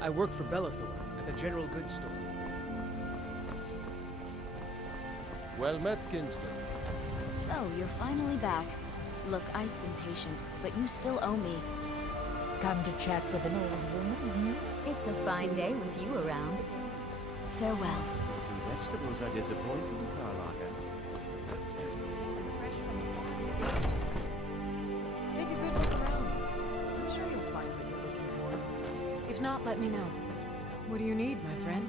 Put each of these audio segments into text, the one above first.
I work for Bellathor at the general goods store. Well met, kinsman. So, you're finally back. Look, I've been patient, but you still owe me. Come to chat with an old woman? It's a fine day with you around. Farewell. Fruits and vegetables are disappointing, Carlotta. Take a good look around. I'm sure you'll find what you're looking for. If not, let me know. What do you need, my friend?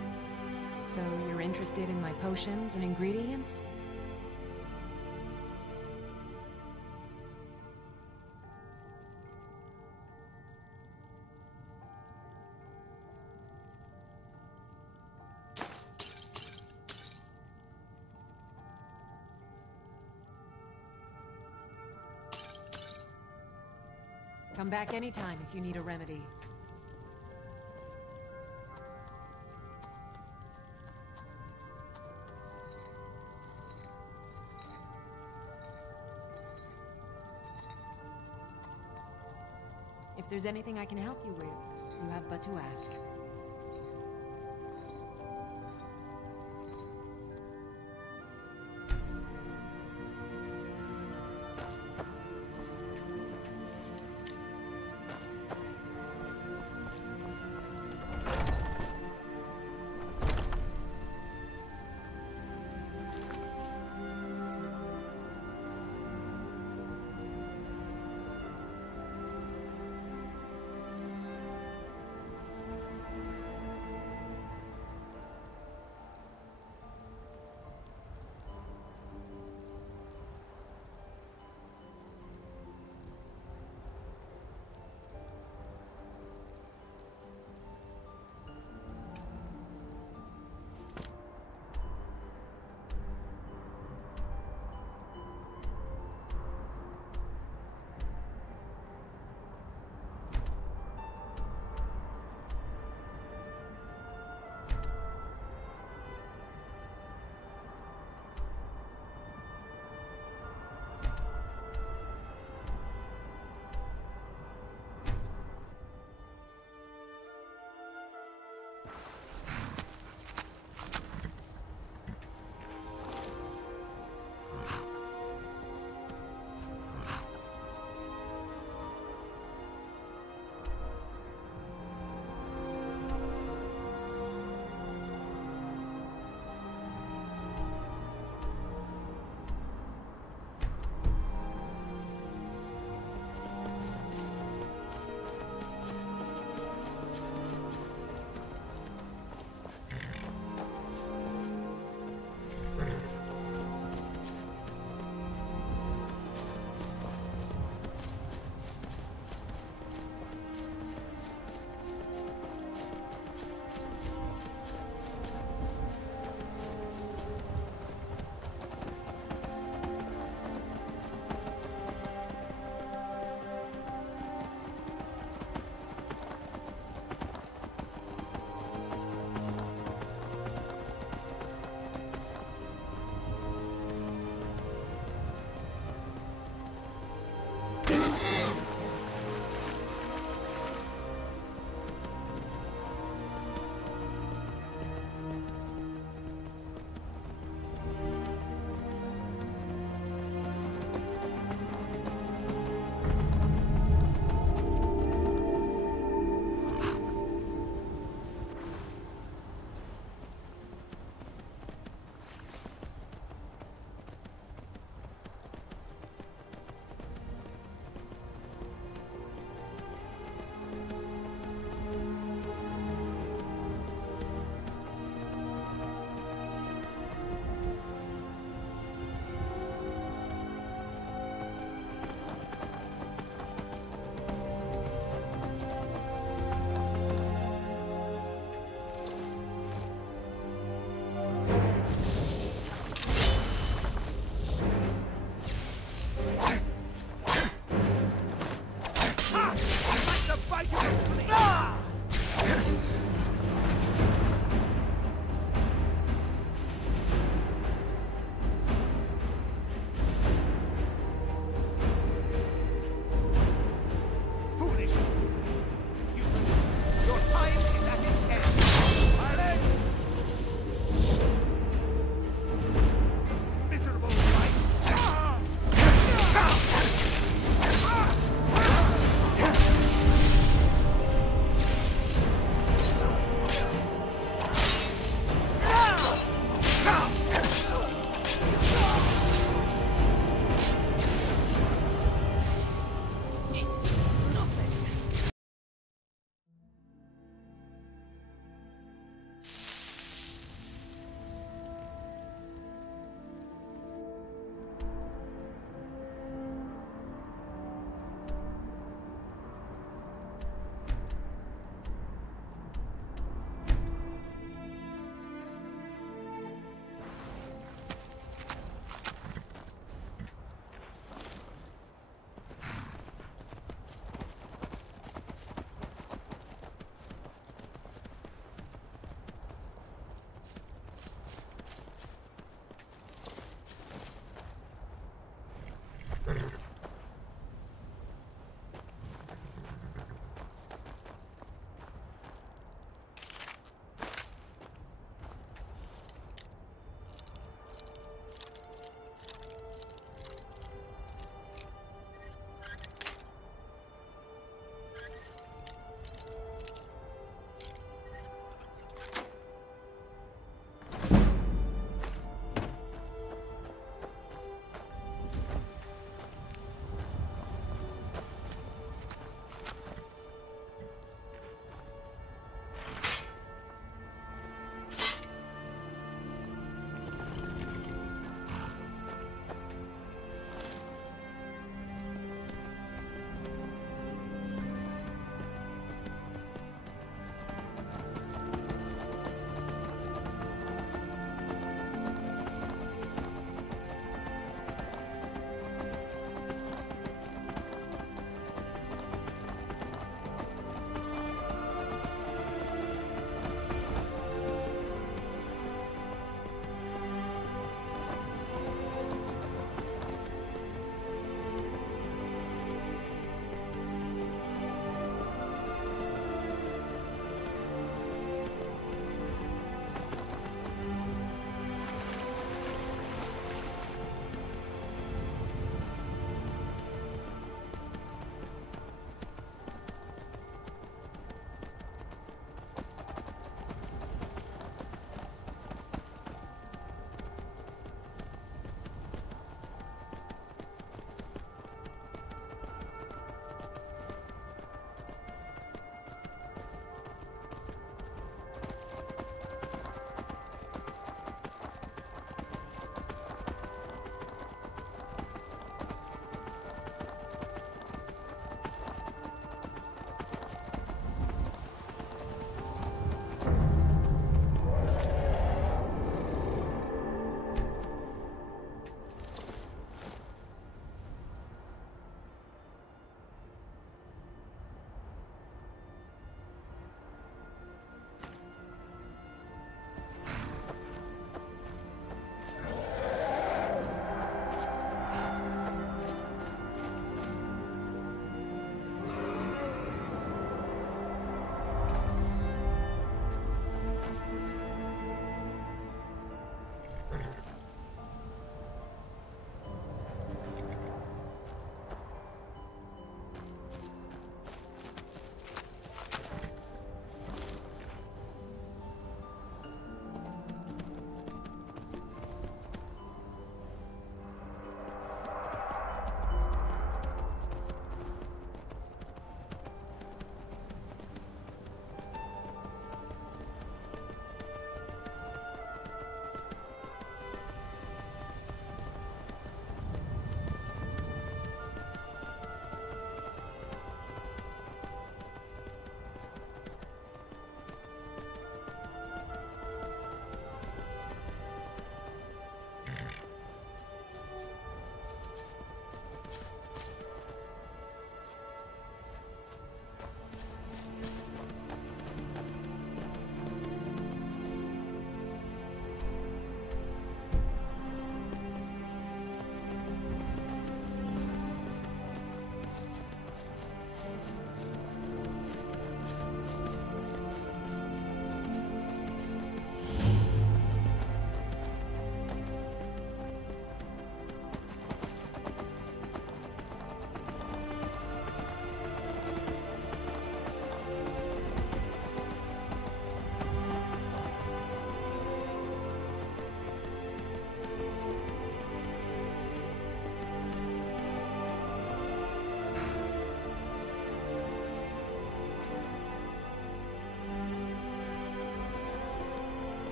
So, you're interested in my potions and ingredients? Come back anytime if you need a remedy. If there's anything I can help you with, you have but to ask.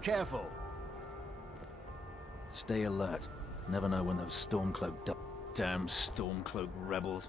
careful. Stay alert. Never know when those Stormcloak damn Stormcloak rebels.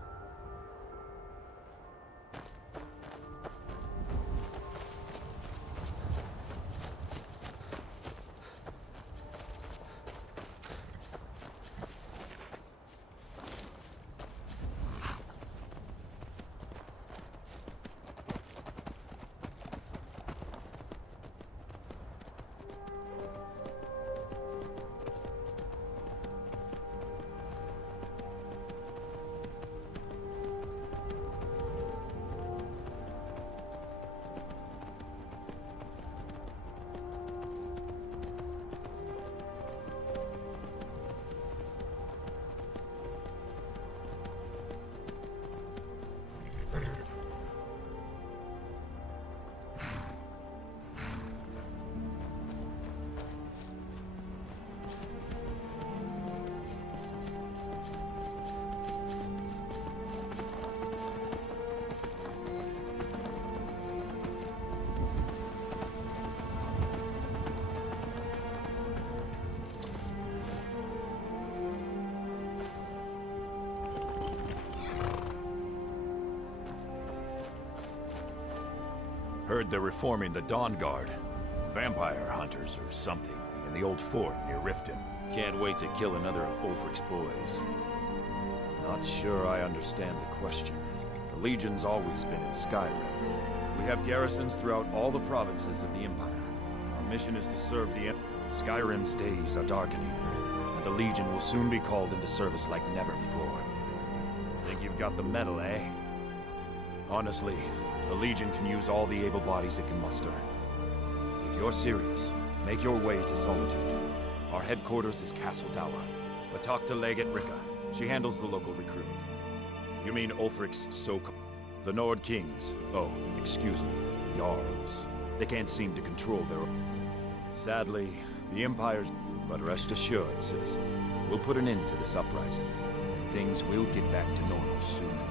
Heard they're reforming the Dawn Guard. Vampire hunters or something in the old fort near Riften. Can't wait to kill another of Ulfric's boys. Not sure I understand the question. The Legion's always been in Skyrim. We have garrisons throughout all the provinces of the Empire. Our mission is to serve the Skyrim's days are darkening, and the Legion will soon be called into service like never before. Think you've got the metal, eh? Honestly, the Legion can use all the able bodies it can muster. If you're serious, make your way to Solitude. Our headquarters is Castle Dower, but talk to Legate Ricka. She handles the local recruiting. You mean Ulfric's so-called... The Nord Kings. Oh, excuse me, Jarls. They can't seem to control their own. Sadly, the Empire's... But rest assured, citizen, we'll put an end to this uprising. Things will get back to normal soon enough.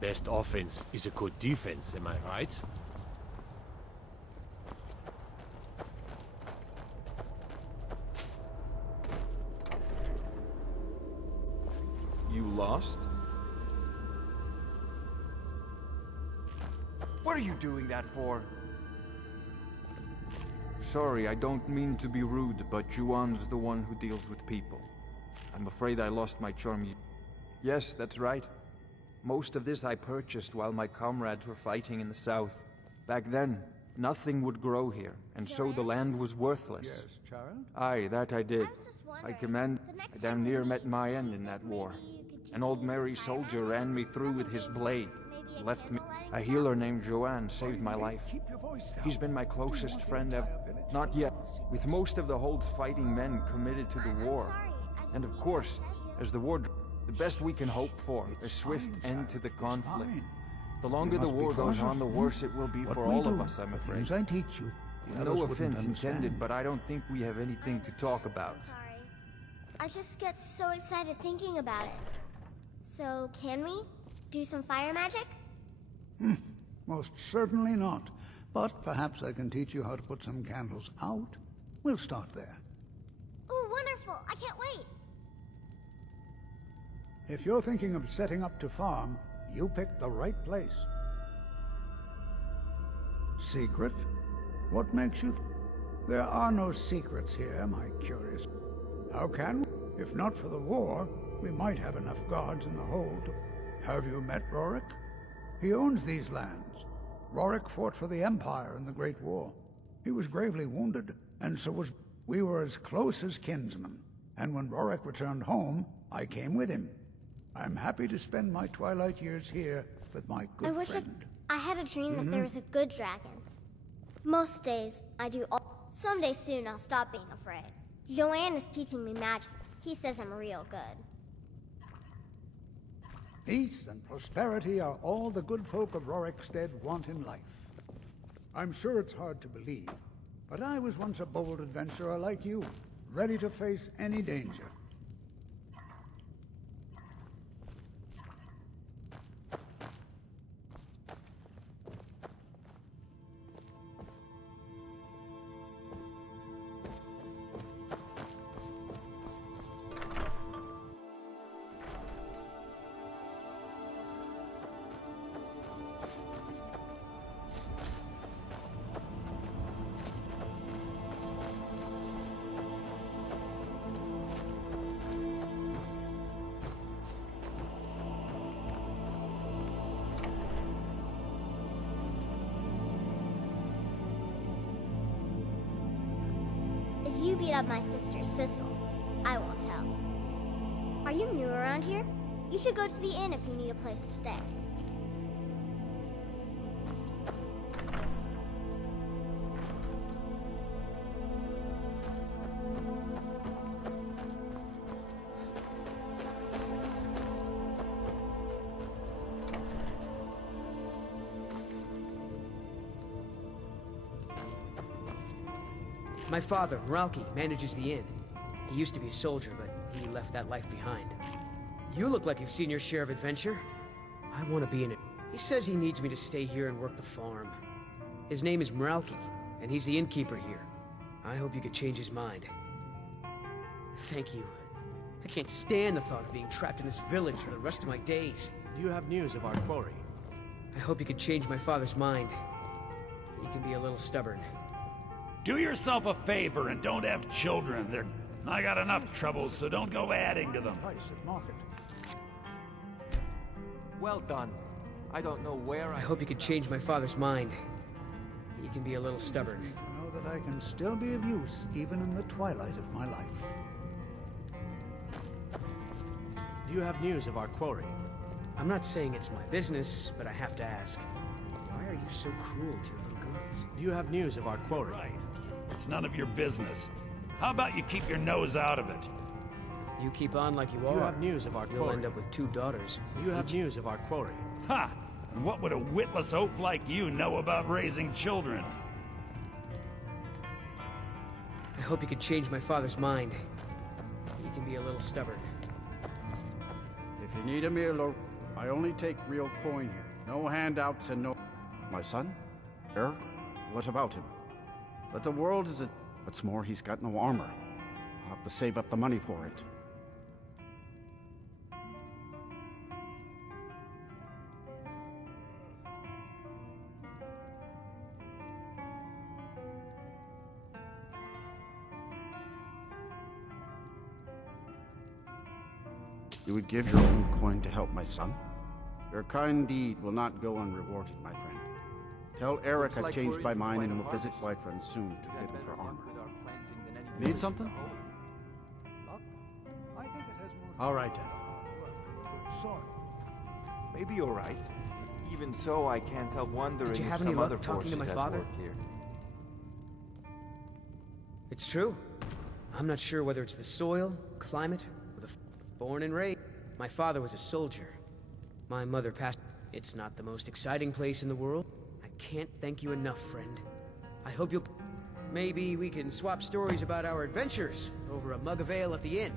Best offense is a good defense, am I right? You lost? What are you doing that for? Sorry, I don't mean to be rude, but Juan's the one who deals with people. I'm afraid I lost my charm. Yes, that's right. Most of this I purchased while my comrades were fighting in the south. Back then, nothing would grow here, and so the land was worthless. Yes, child? Aye, that I did. I was just wondering, I damn near met my end in that war. An old merry soldier ran me through with his blade. Left me. A healer named Joanne saved my life. He's been my closest friend ever. Not yet. With most of the Hold's fighting men committed to the war. And of course, as the war... The best we can hope for, a swift end to the conflict. The longer the war goes on, the worse it will be for all of us, I'm afraid. Things I teach you. No offense intended, but I don't think we have anything to talk about. Sorry. I just get so excited thinking about it. So, can we do some fire magic? Most certainly not. But perhaps I can teach you how to put some candles out. We'll start there. Ooh, wonderful! I can't wait! If you're thinking of setting up to farm, you picked the right place. Secret? What makes you There are no secrets here, my curious. How can we? If not for the war, we might have enough guards in the hold. Have you met Rorik? He owns these lands. Rorik fought for the Empire in the Great War. He was gravely wounded, and so was... We were as close as kinsmen. And when Rorik returned home, I came with him. I'm happy to spend my twilight years here with my good friend. I had a dream that there was a good dragon. Most days, I do all... Someday soon, I'll stop being afraid. Joanne is teaching me magic. He says I'm real good. Peace and prosperity are all the good folk of Rorikstead want in life. I'm sure it's hard to believe, but I was once a bold adventurer like you, ready to face any danger. If you beat up my sister, Sissel, I won't tell. Are you new around here? You should go to the inn if you need a place to stay. My father, Ralki, manages the inn. He used to be a soldier, but he left that life behind. You look like you've seen your share of adventure. I want to be in it. He says he needs me to stay here and work the farm. His name is Mralki, and he's the innkeeper here. I hope you could change his mind. Thank you. I can't stand the thought of being trapped in this village for the rest of my days. Do you have news of our quarry? I hope you could change my father's mind. He can be a little stubborn. Do yourself a favor and don't have children. I got enough troubles, so don't go adding to them. Price at market. Well done. I don't know where I hope you could change my father's mind. He can be a little stubborn. To know that I can still be of use, even in the twilight of my life. Do you have news of our quarry? I'm not saying it's my business, but I have to ask. Why are you so cruel to your little girls? Do you have news of our quarry? Right. It's none of your business. How about you keep your nose out of it? You keep on like you are. Do you have news of our You'll quarry? end up with 2 daughters. Do you have news of our quarry? Ha! And what would a witless oaf like you know about raising children? I hope you could change my father's mind. He can be a little stubborn. If you need a meal or... I only take real coin here. No handouts and no... My son? Eric? What about him? But the world is a... What's more, he's got no armor. I'll have to save up the money for it. You would give your own coin to help my son? Your kind deed will not go unrewarded, my friend. Tell Eric I've changed my mind and will visit Whiterun soon to fit him for armor. Need something? All right, Dad. Maybe you're right. Even so, I can't help wondering Did you have if any some other luck talking to my forces at father? work here. It's true. I'm not sure whether it's the soil, climate, or the born and raised. My father was a soldier. My mother passed. It's not the most exciting place in the world. I can't thank you enough, friend. I hope you'll... Maybe we can swap stories about our adventures over a mug of ale at the inn.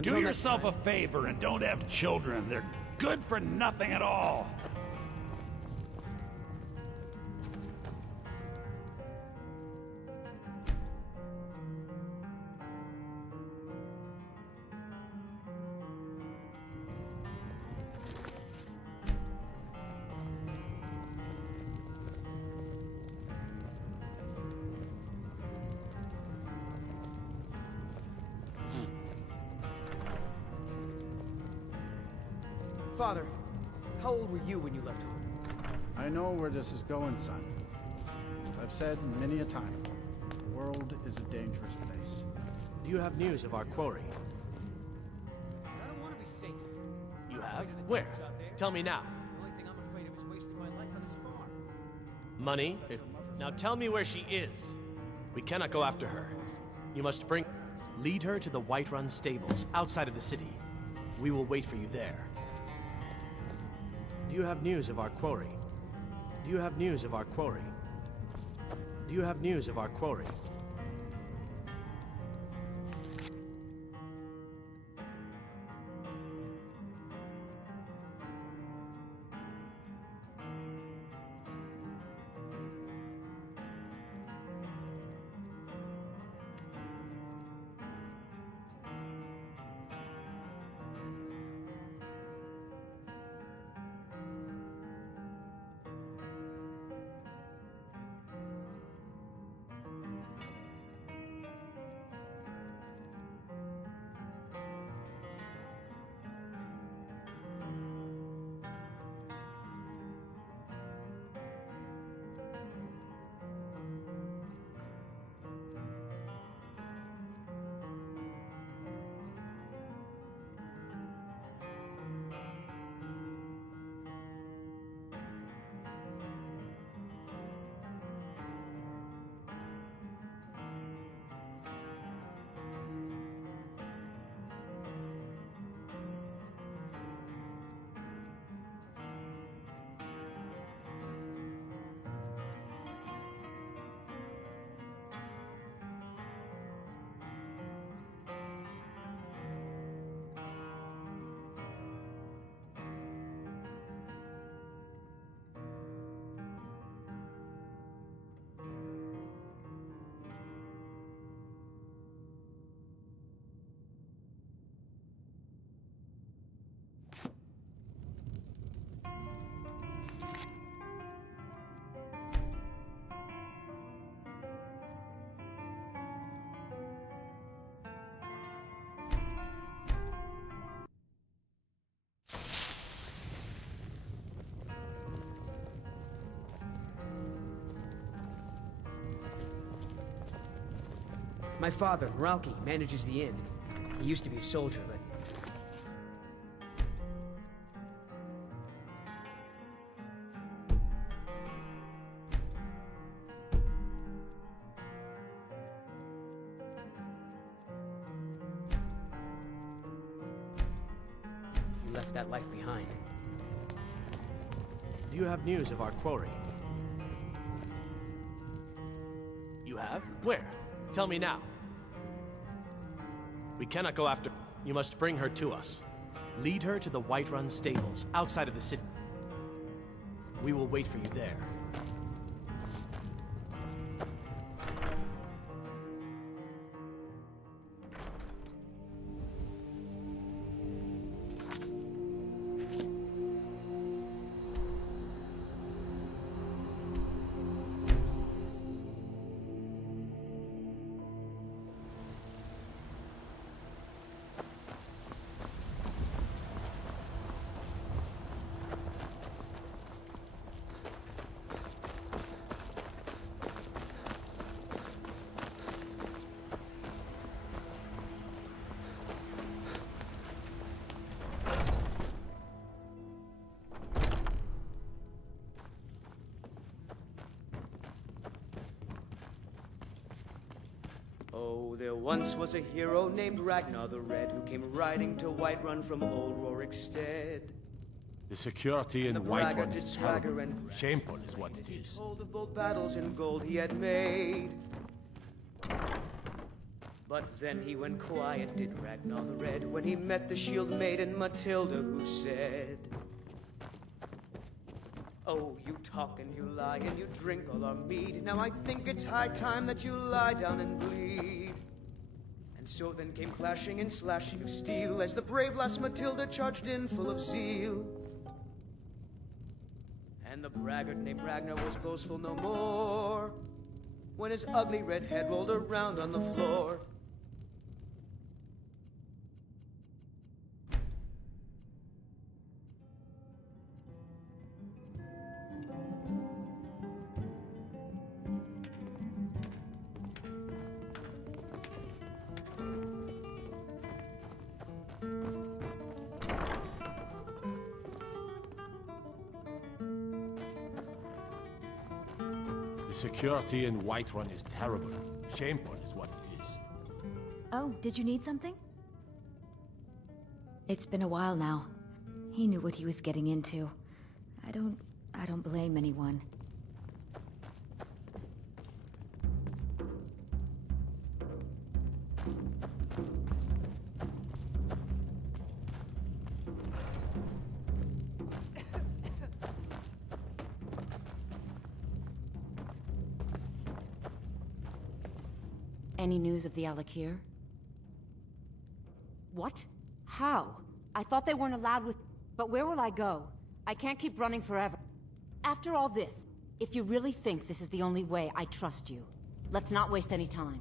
Do yourself a favor and don't have children. They're good for nothing at all. Father, how old were you when you left home? I know where this is going, son. As I've said many a time, the world is a dangerous place. Do you have news of our quarry? I don't want to be safe. You have? Where? Tell me now. The only thing I'm afraid of is wasting my life on this farm. Money? Now tell me where she is. We cannot go after her. You must lead her to the Whiterun stables outside of the city. We will wait for you there. Do you have news of our quarry? Do you have news of our quarry? Do you have news of our quarry? My father, Ralki, manages the inn. He used to be a soldier, but... He left that life behind. Do you have news of our quarry? You have? Where? Tell me now. We cannot go after... You must bring her to us. Lead her to the Whiterun stables, outside of the city. We will wait for you there. Oh, there once was a hero named Ragnar the Red who came riding to Whiterun from old Rorikstead. The security in Whiterun is terrible. Shameful is what it is. Told of bold battles and gold he had made. But then he went quiet, did Ragnar the Red, when he met the shield maiden Matilda, who said, "Oh, you talk and you lie and you drink all our mead. Now I think it's high time that you lie down and bleed." And so then came clashing and slashing of steel as the brave lass Matilda charged in full of zeal. And the braggart named Ragnar was boastful no more when his ugly red head rolled around on the floor. The security in Whiterun is terrible. Shameful is what it is. Oh, did you need something? It's been a while now. He knew what he was getting into. I don't blame anyone. Any news of the Alakir? What? How? I thought they weren't allowed with... But where will I go? I can't keep running forever. After all this, If you really think this is the only way, I trust you. Let's not waste any time.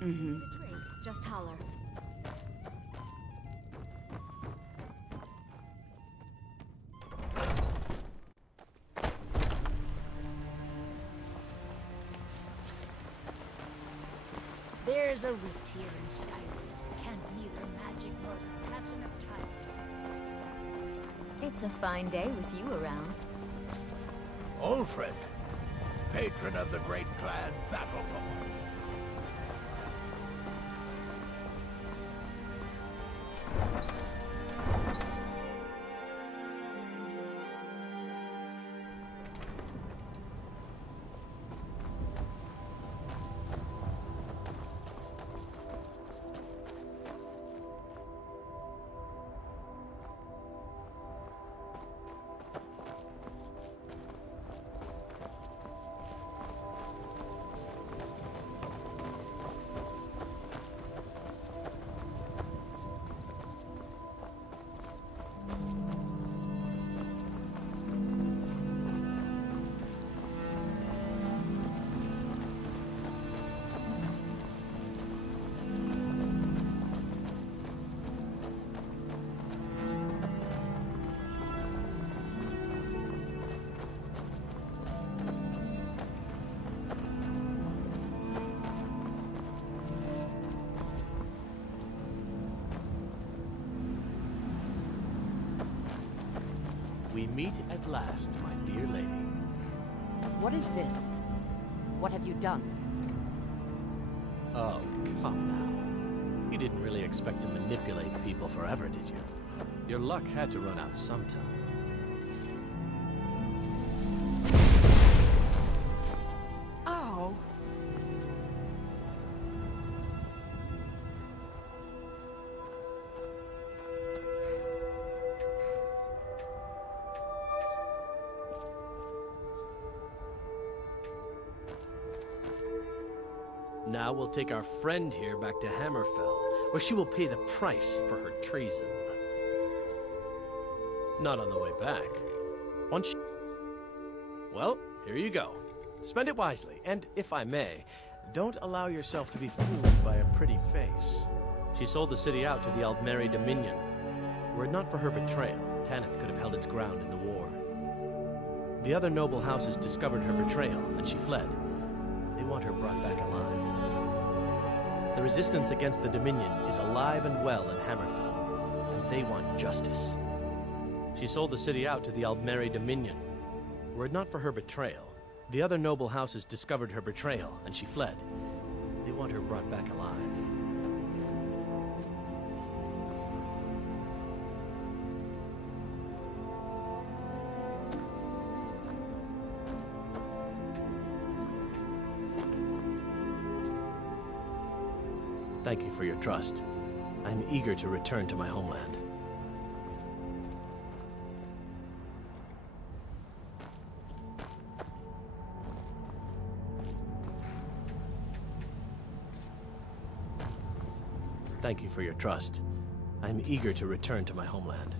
Drink, just holler. There's a rift here in Skyrim. Can't neither magic nor pass enough time. It's a fine day with you around. Ulfred, patron of the great clan Battleborn. We meet at last, my dear lady. What is this? What have you done? Oh, come now. You didn't really expect to manipulate people forever, did you? Your luck had to run out sometime. Oh. Now we'll take our friend here back to Hammerfell, where she will pay the price for her treason. Not on the way back. Once Well, here you go. Spend it wisely, and if I may, don't allow yourself to be fooled by a pretty face. She sold the city out to the Aldmeri Dominion. Were it not for her betrayal, Tanith could have held its ground in the war. The other noble houses discovered her betrayal, and she fled. They want her brought back alive. The resistance against the Dominion is alive and well in Hammerfell, and they want justice. She sold the city out to the Aldmeri Dominion. Were it not for her betrayal, the other noble houses discovered her betrayal, and she fled. They want her brought back alive. Thank you for your trust. I'm eager to return to my homeland. Thank you for your trust. I'm eager to return to my homeland.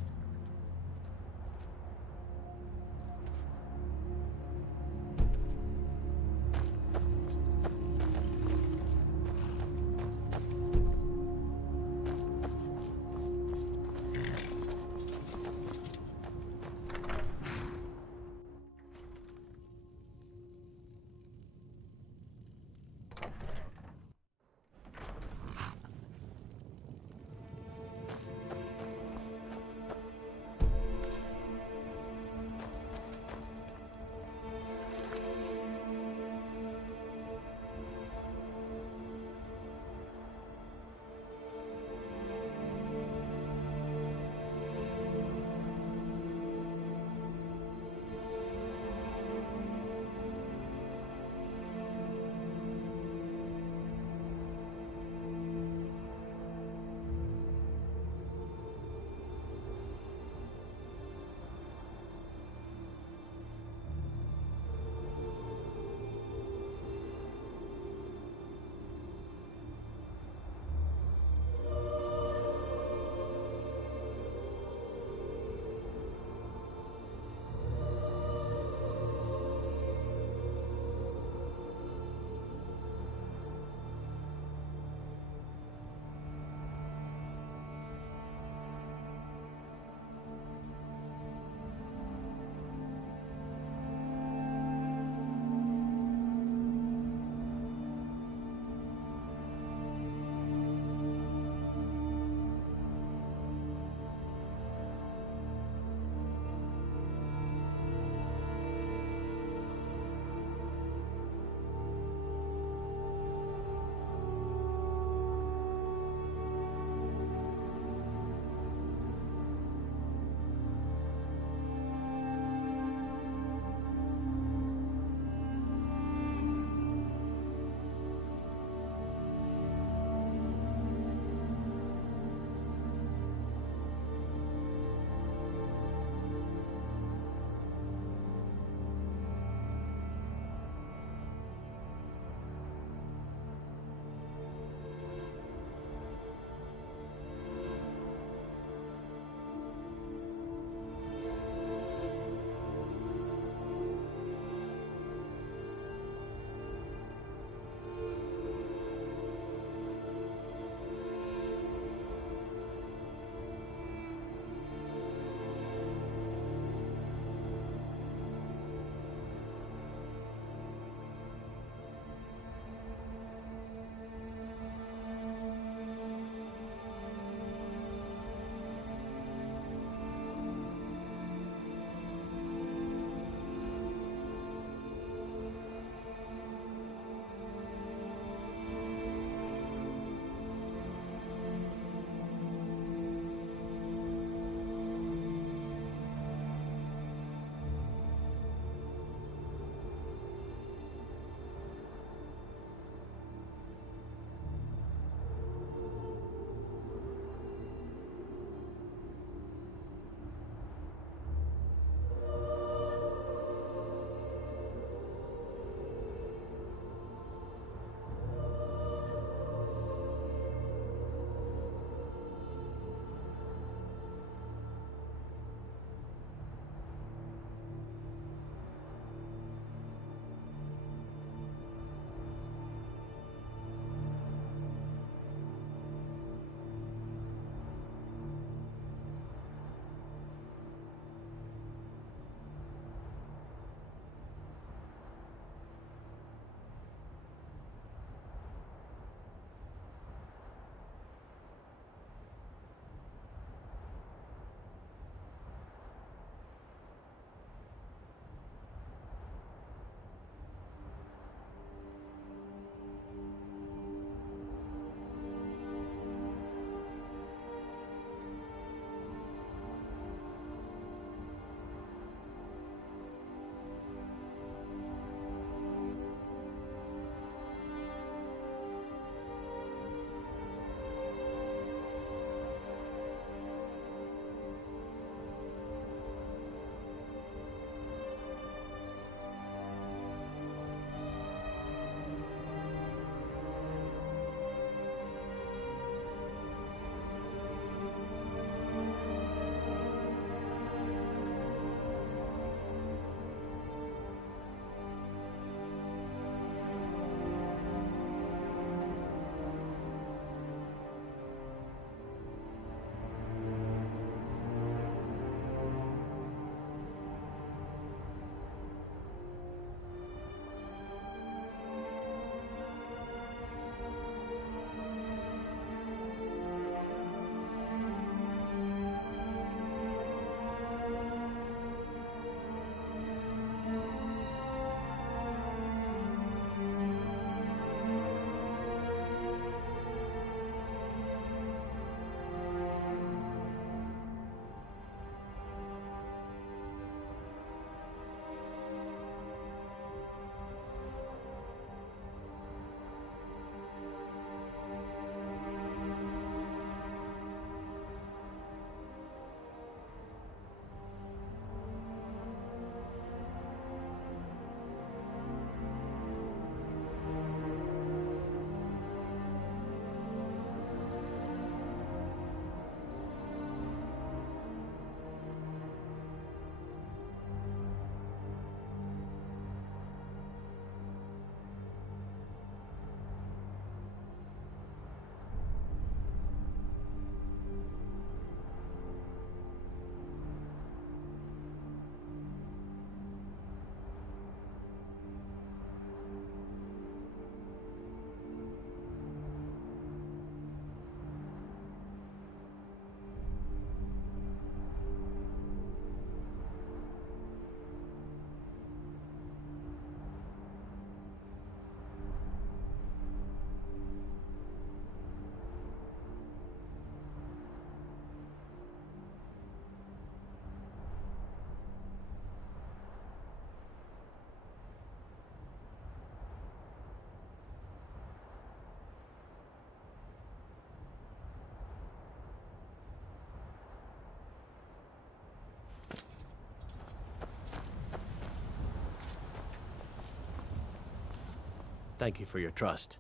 Thank you for your trust.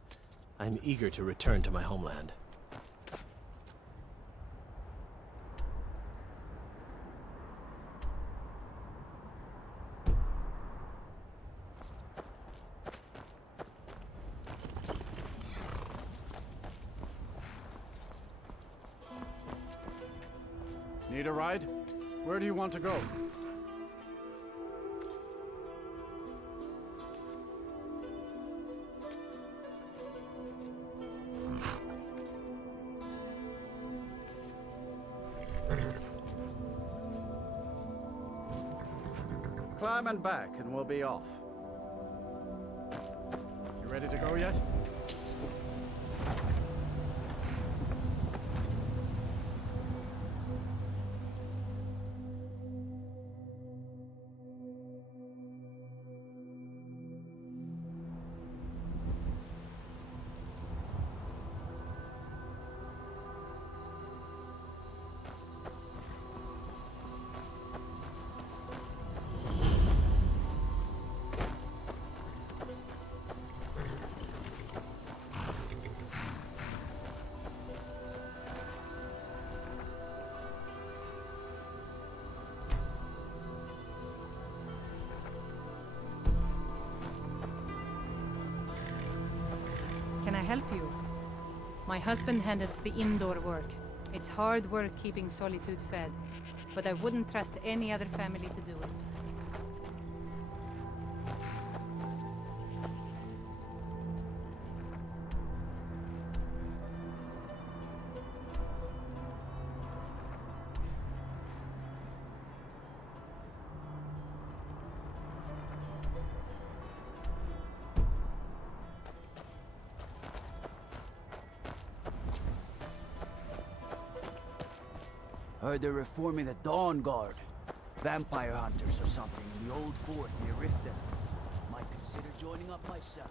I'm eager to return to my homeland. Need a ride? Where do you want to go? Climb and back, and we'll be off. You ready to go yet? Can I help you? My husband handles the indoor work. It's hard work keeping Solitude fed, but I wouldn't trust any other family to do it. Heard they're reforming the Dawn Guard. Vampire hunters or something in the old fort near Riften. Might consider joining up myself.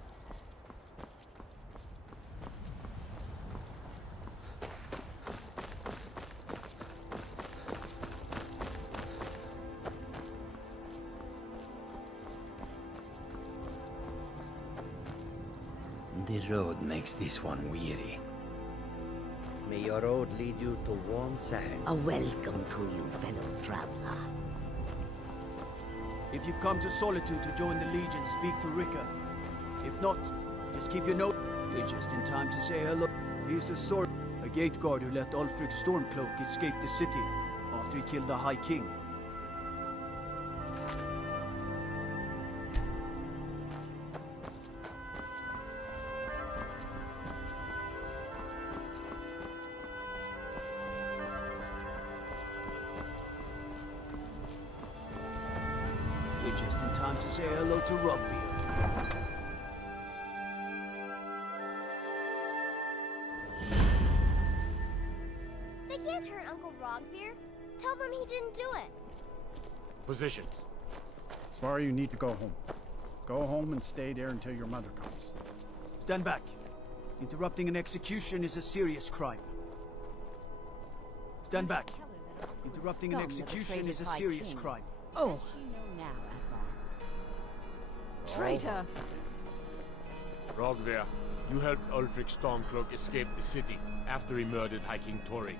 The road makes this one weary. May your road lead you to warm sands. A welcome to you, fellow traveler. If you've come to Solitude to join the Legion, speak to Rika. If not, just keep your nose. You're just in time to say hello. He's the sword, a gate guard who let Ulfric Stormcloak escape the city after he killed the High King. You're just in time to say hello to Rugbeard. They can't hurt Uncle Rogbeer. Tell them he didn't do it. Positions. Sorry, you need to go home. Go home and stay there until your mother comes. Stand back. Interrupting an execution is a serious crime. Stand back. Interrupting an execution is a serious crime. Oh. Traitor! Rogver, you helped Ulfric Stormcloak escape the city after he murdered High King Torrig.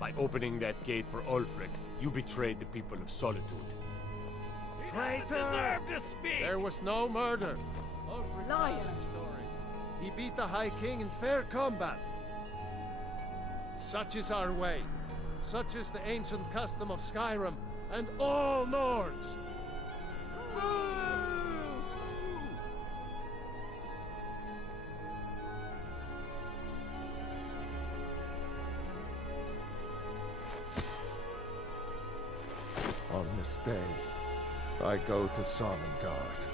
By opening that gate for Ulfric, you betrayed the people of Solitude. Traitor! Deserve to speak! There was no murder. Ulfric Liar! story. He beat the High King in fair combat. Such is our way. Such is the ancient custom of Skyrim and all Nords. On this day, I go to Sovngarde.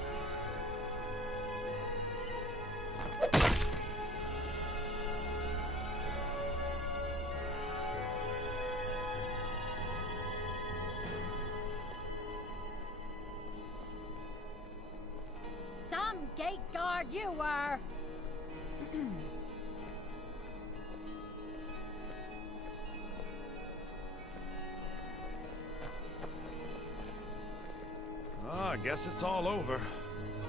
Some gate guard you were! I guess it's all over.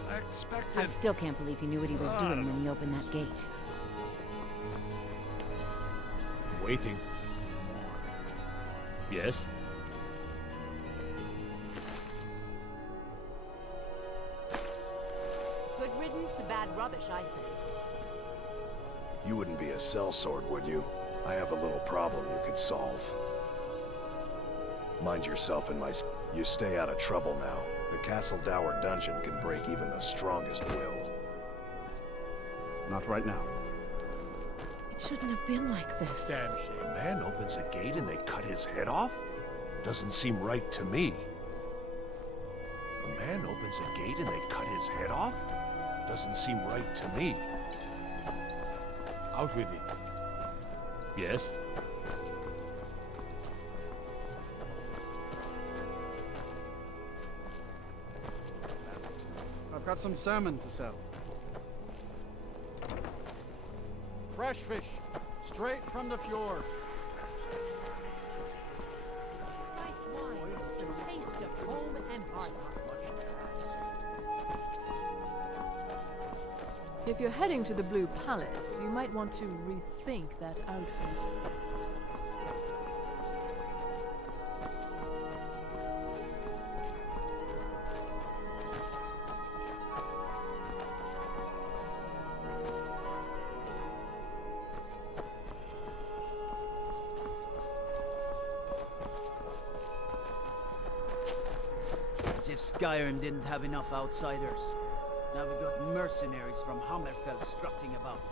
I expected... I still can't believe he knew what he was doing when he opened that gate. Waiting. Yes? Good riddance to bad rubbish, I say. You wouldn't be a sellsword, would you? I have a little problem you could solve. Mind yourself and my... You stay out of trouble now. The Castle Dower dungeon can break even the strongest will. Not right now. It shouldn't have been like this. Damn shame. A man opens a gate and they cut his head off? Doesn't seem right to me. A man opens a gate and they cut his head off? Doesn't seem right to me. Out with it. Yes? I've got some salmon to sell. Fresh fish, straight from the fjord. Spiced wine, the taste of home and heart. If you're heading to the Blue Palace, you might want to rethink that outfit. As if Skyrim didn't have enough outsiders. Now we've got mercenaries from Hammerfell strutting about.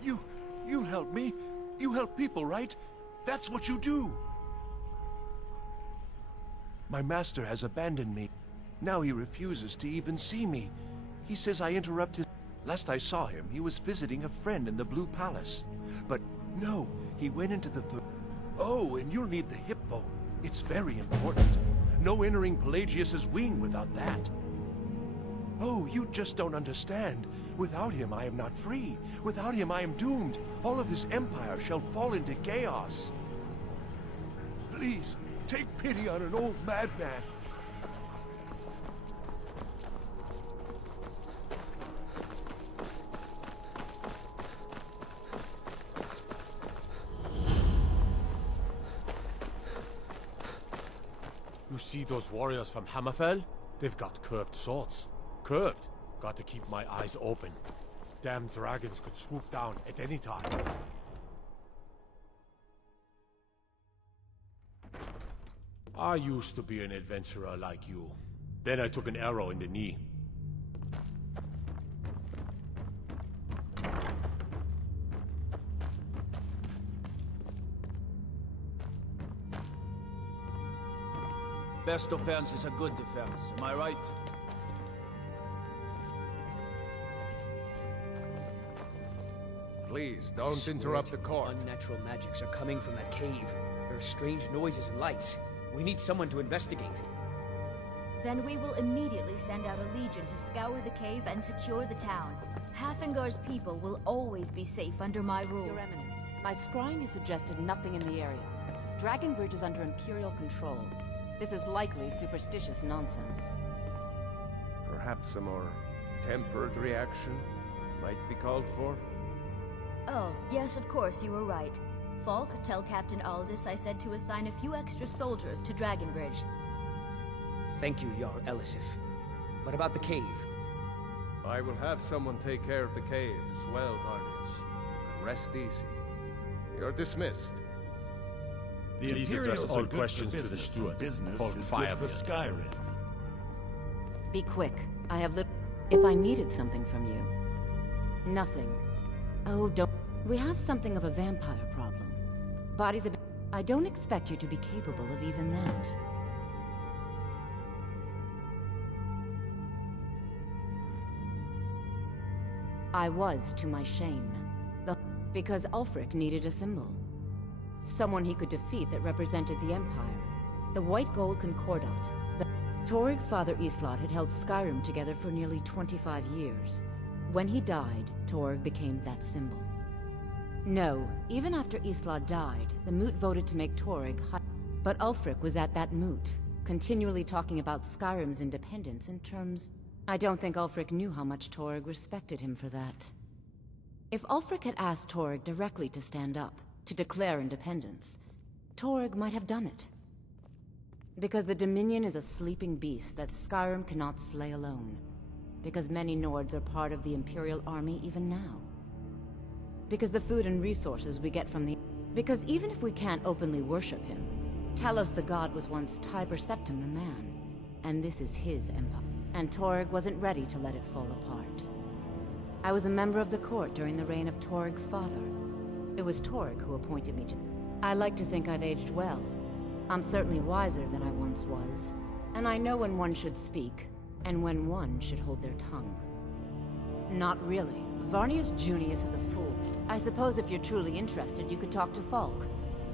You help me. You help people, right? That's what you do. My master has abandoned me. Now he refuses to even see me. He says I interrupt his... Last I saw him, he was visiting a friend in the Blue Palace. But no, he went into the... Oh, and you'll need the hip bone. It's very important. No entering Pelagius's wing without that. Oh, you just don't understand. Without him, I am not free. Without him, I am doomed. All of his empire shall fall into chaos. Please, take pity on an old madman. You see those warriors from Hammerfell? They've got curved swords. Curved. Got to keep my eyes open. Damn dragons could swoop down at any time. I used to be an adventurer like you. Then I took an arrow in the knee. Best defense is a good defense, am I right? Please, don't interrupt the court. Unnatural magics are coming from that cave. There are strange noises and lights. We need someone to investigate. Then we will immediately send out a legion to scour the cave and secure the town. Halfingar's people will always be safe under my rule. Your Eminence, my scrying has suggested nothing in the area. Dragonbridge is under Imperial control. This is likely superstitious nonsense. Perhaps a more tempered reaction might be called for? Oh, yes, of course, you were right. Falk, tell Captain Aldous I said to assign a few extra soldiers to Dragonbridge. Thank you, Jarl Elisif. But about the cave? I will have someone take care of the cave as well, Varnish. You can rest easy. You're dismissed. Please address all questions to the steward. Falk Firebeard. Skyrim. Be quick. I have If I needed something from you... Nothing. Oh, don't... We have something of a vampire problem. Bodies of... I don't expect you to be capable of even that. I was, to my shame. Because Ulfric needed a symbol. Someone he could defeat that represented the Empire. The White Gold Concordat. Toryg's father Islot had held Skyrim together for nearly 25 years. When he died, Toryg became that symbol. No, even after Islot died, the Moot voted to make Toryg high. But Ulfric was at that Moot, continually talking about Skyrim's independence in terms... I don't think Ulfric knew how much Torg respected him for that. If Ulfric had asked Torg directly to stand up, to declare independence, Torg might have done it. Because the Dominion is a sleeping beast that Skyrim cannot slay alone. Because many Nords are part of the Imperial Army even now. Because the food and resources we get from the... Because even if we can't openly worship him, Talos the god was once Tiber Septim the man, and this is his empire. And Torg wasn't ready to let it fall apart. I was a member of the court during the reign of Torg's father. It was Torg who appointed me to... I like to think I've aged well. I'm certainly wiser than I once was, and I know when one should speak, and when one should hold their tongue. Not really. Varnius Junius is a fool. I suppose if you're truly interested, you could talk to Falk.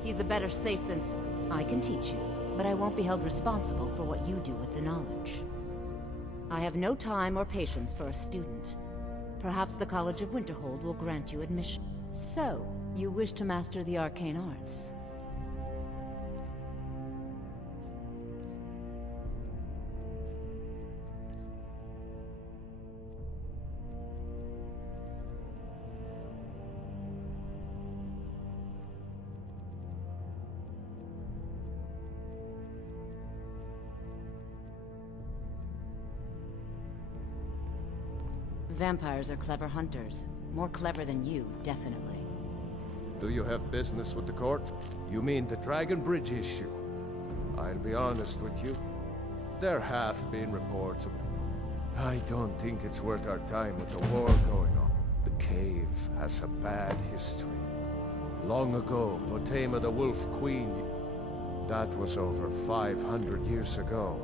He's the better safe than... I can teach you, but I won't be held responsible for what you do with the knowledge. I have no time or patience for a student. Perhaps the College of Winterhold will grant you admission. So, you wish to master the arcane arts? Vampires are clever hunters. More clever than you, definitely. Do you have business with the court? You mean the Dragon Bridge issue? I'll be honest with you. There have been reports of... I don't think it's worth our time with the war going on. The cave has a bad history. Long ago, Potema the Wolf Queen... That was over 500 years ago.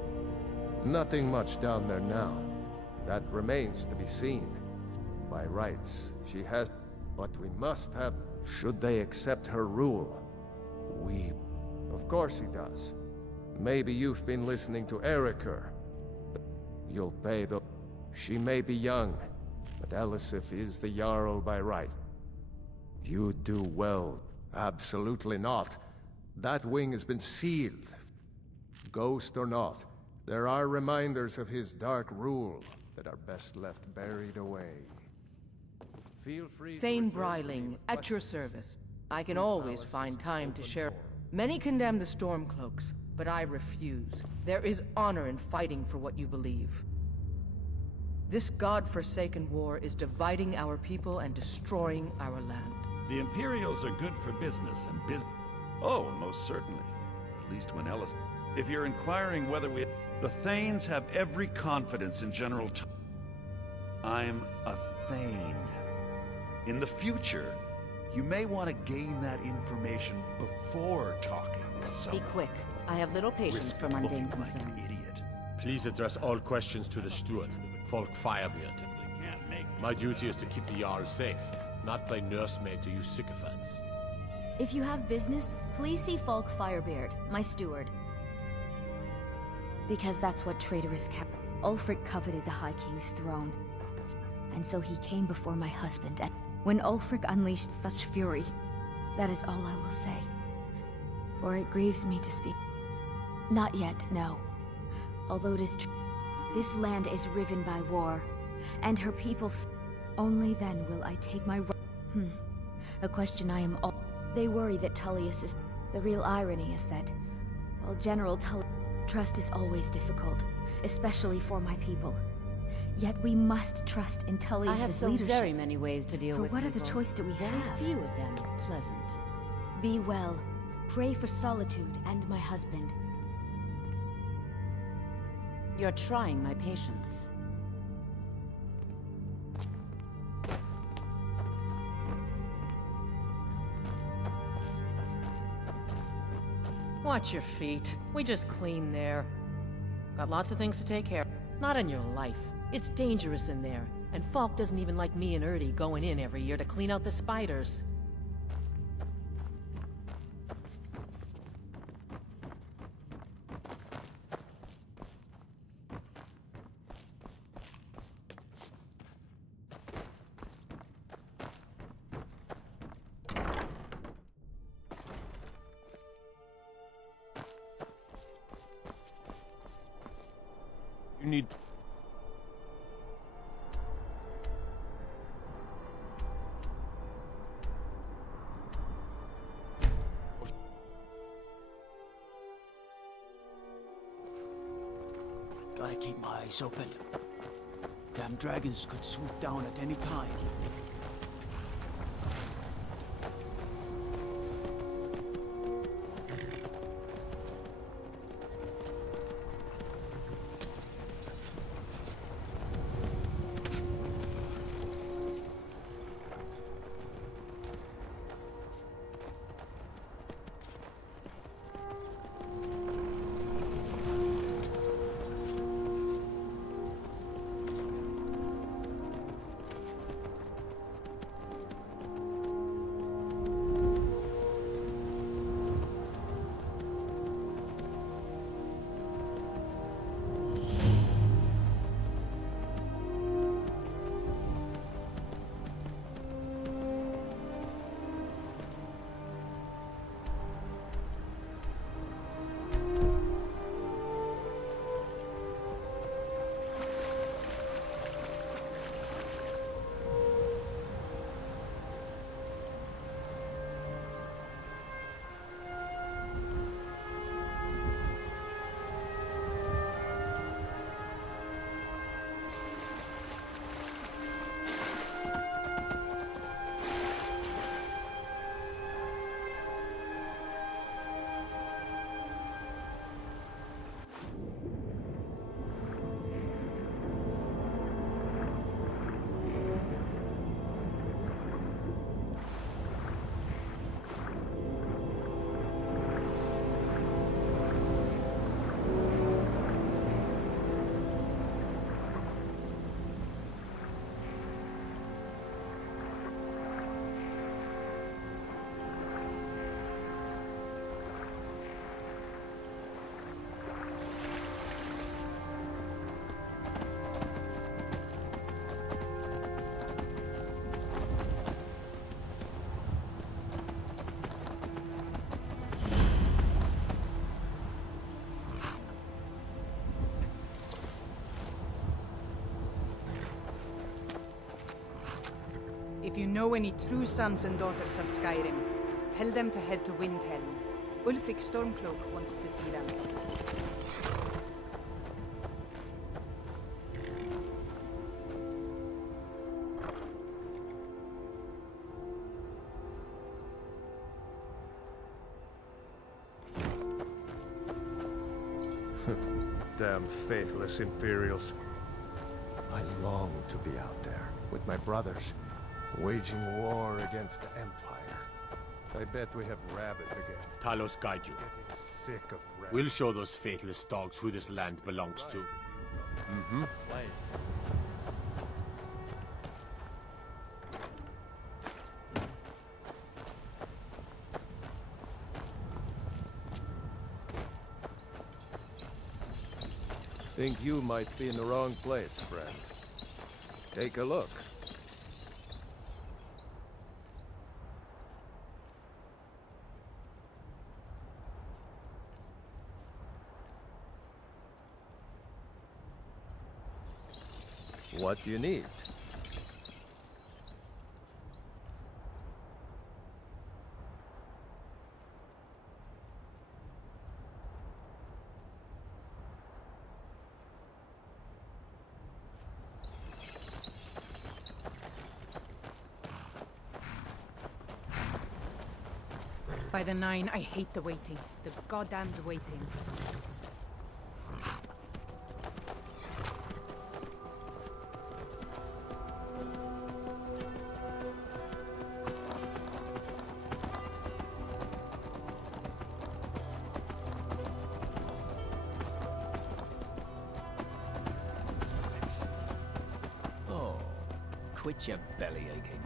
Nothing much down there now. That remains to be seen. By rights, she has... But we must have... Should they accept her rule? We... Of course he does. Maybe you've been listening to Eriker. You'll pay the... She may be young, but Elisif is the Jarl by right. You do well. Absolutely not. That wing has been sealed. Ghost or not, there are reminders of his dark rule that are best left buried away. Feel free Thane Bryling, at your service. I can always find time to share. Many condemn the Stormcloaks, but I refuse. There is honor in fighting for what you believe. This god-forsaken war is dividing our people and destroying our land. The Imperials are good for business and business. Oh, most certainly. At least when Ellis... If you're inquiring whether we... The Thanes have every confidence in General I'm a Thane. In the future, you may want to gain that information before talking with someone. Be quick. I have little patience for mundane concerns. Please address all questions to the steward, Falk Firebeard. My duty is to keep the Jarl safe, not play nursemaid to you sycophants. If you have business, please see Falk Firebeard, my steward. Because that's what traitorous Ulfric coveted the High King's throne. And so he came before my husband, and when Ulfric unleashed such fury, that is all I will say. For it grieves me to speak. Not yet, no. Although it is true, this land is riven by war, and her people... Only then will I take my... A question I am all... They worry that Tullius is... The real irony is that, while General Tullius... Trust is always difficult, especially for my people. Yet we must trust in Tullius' I have so leadership. very many ways to deal with For what people. other choice do we Very have? few of them pleasant. Be well. Pray for Solitude and my husband. You're trying my patience. Watch your feet. We just clean there. Got lots of things to take care of. Not in your life. It's dangerous in there. And Falk doesn't even like me and Erdi going in every year to clean out the spiders. need... Gotta keep my eyes open. Damn dragons could swoop down at any time. If you know any true sons and daughters of Skyrim, tell them to head to Windhelm. Ulfric Stormcloak wants to see them. Damn faithless Imperials. I long to be out there, with my brothers, waging war against the Empire. I bet we have rabbits again. Talos guide you. Getting sick of rabbits. We'll show those faithless dogs who this land belongs to. Mm-hmm. Think you might be in the wrong place, friend. Take a look. What do you need? By the Nine, I hate the waiting. The goddamned waiting. Oh, quit your belly aching.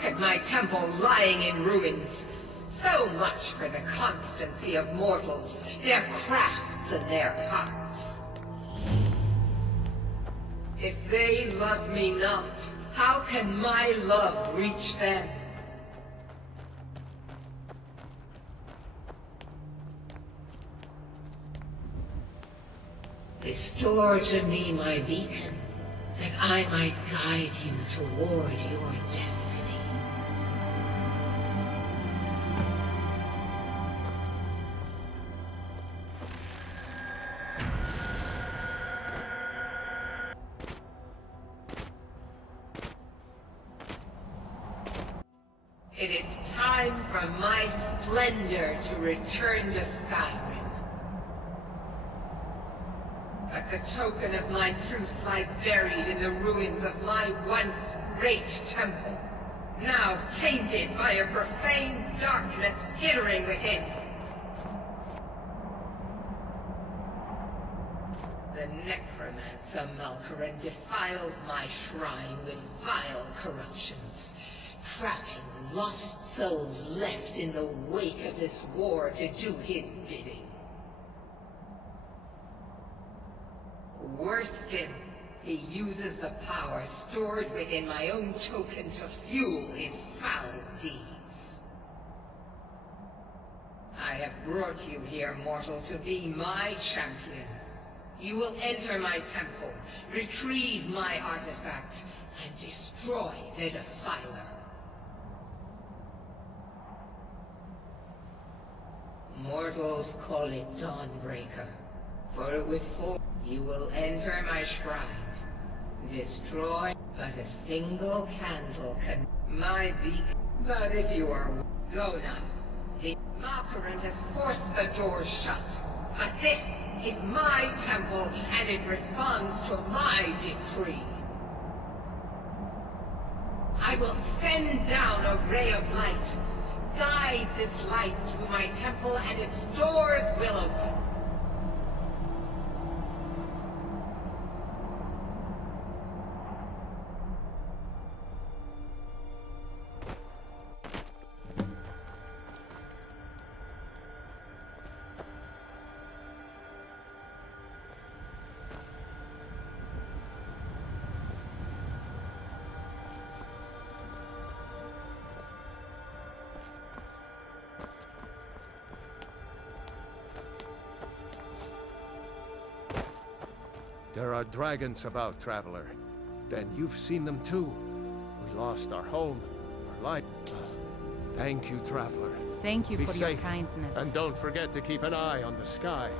Look at my temple lying in ruins. So much for the constancy of mortals, their crafts and their hearts. If they love me not, how can my love reach them? Restore to me my beacon, that I might guide you toward your destiny. It is time for my splendor to return to Skyrim. But the token of my truth lies buried in the ruins of my once great temple, now tainted by a profane darkness skittering within. The necromancer Malkaran defiles my shrine with vile corruptions, trapping lost souls left in the wake of this war to do his bidding. Worse still, he uses the power stored within my own token to fuel his foul deeds. I have brought you here, mortal, to be my champion. You will enter my temple, retrieve my artifact, and destroy the Defiler. Mortals call it Dawnbreaker, for it was for you will enter my shrine, destroy, but a single candle can my beacon. But if you are go now, the Malkaran has forced the doors shut. But this is my temple, and it responds to my decree. I will send down a ray of light. Guide this light through my temple, and its doors will open. There are dragons about, Traveler. Then you've seen them too. We lost our home, our life. Thank you, Traveler. Thank you Be for safe, your kindness. and don't forget to keep an eye on the sky.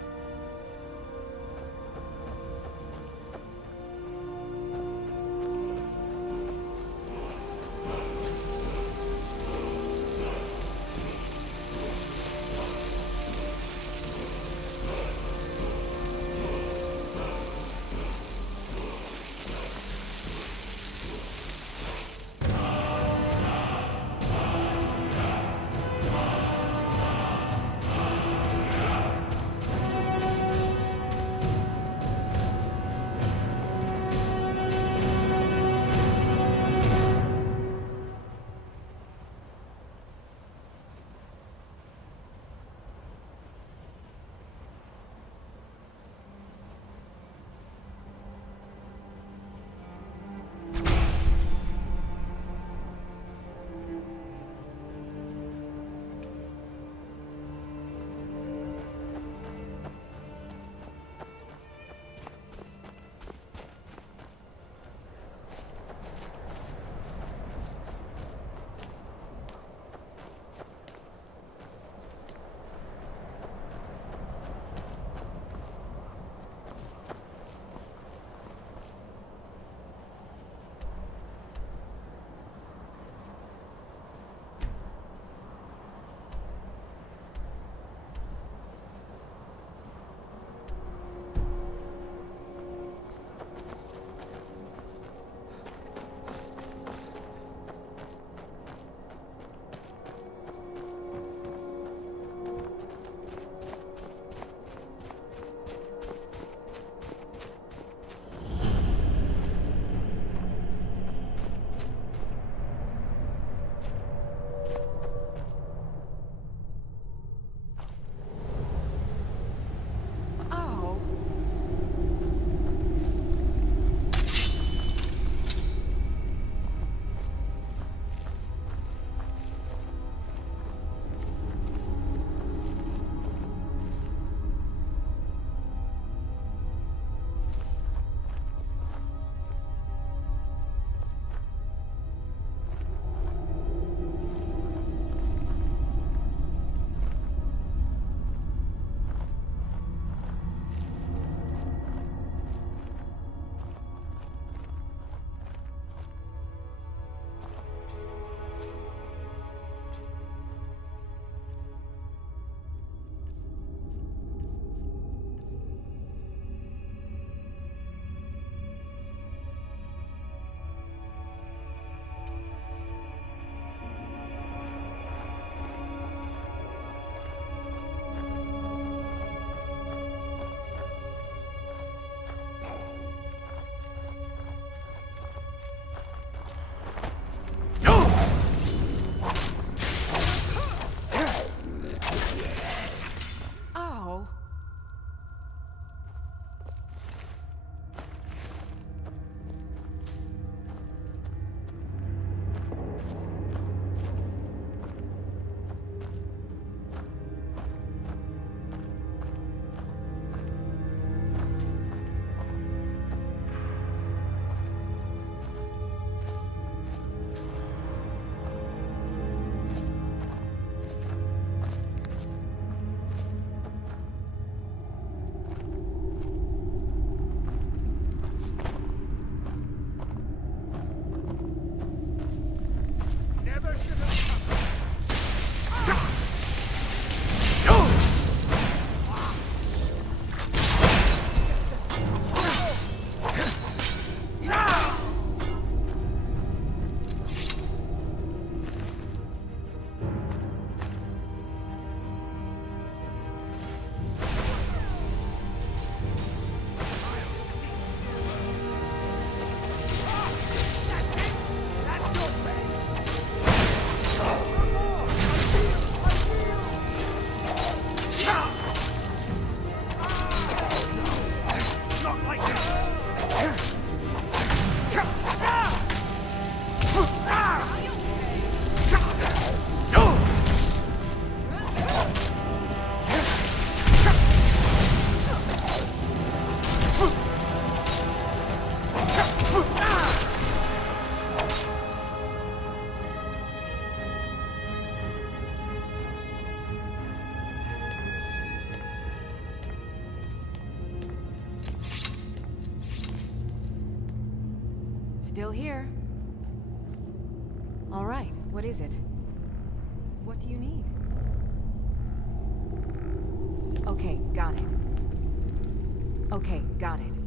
Still here. All right, what is it? What do you need? Okay, got it. Okay, got it.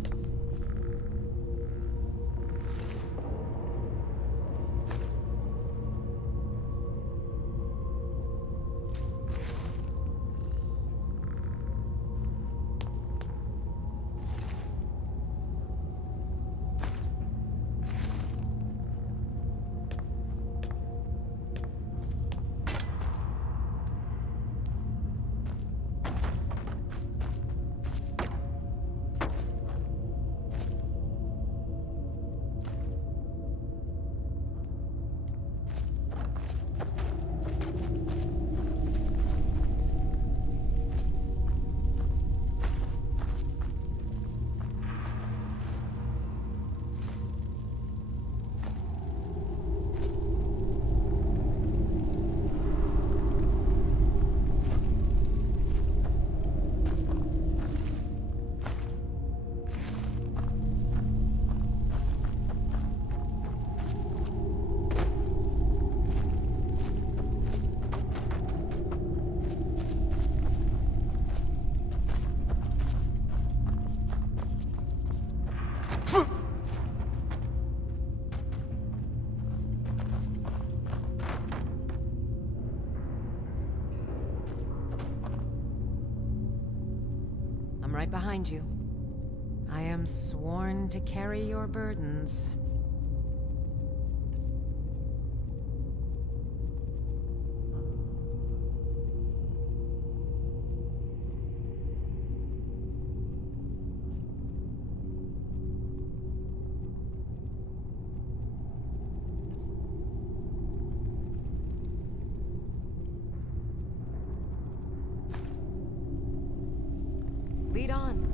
I'm right behind you. I am sworn to carry your burdens. Lead on.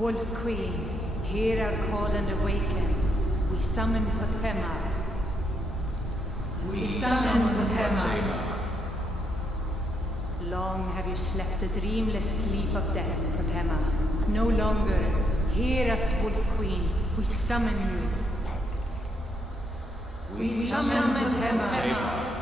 Wolf Queen, hear our call and awaken. We summon Potema. We summon Potema. Long have you slept the dreamless sleep of death, Potema. No longer. Hear us, Wolf Queen. We summon you. We summon Potema.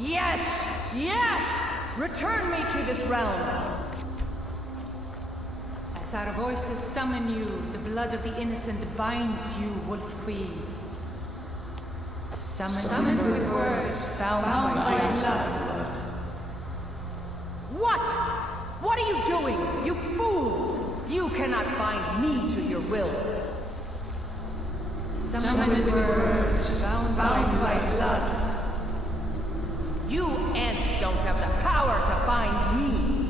Yes! Yes! Return me to this realm! As our voices summon you, the blood of the innocent binds you, Wolf Queen. Summoned with words bound by blood. What? What are you doing, you fools? You cannot bind me to your wills. Summoned with words bound by blood. You ants don't have the power to bind me.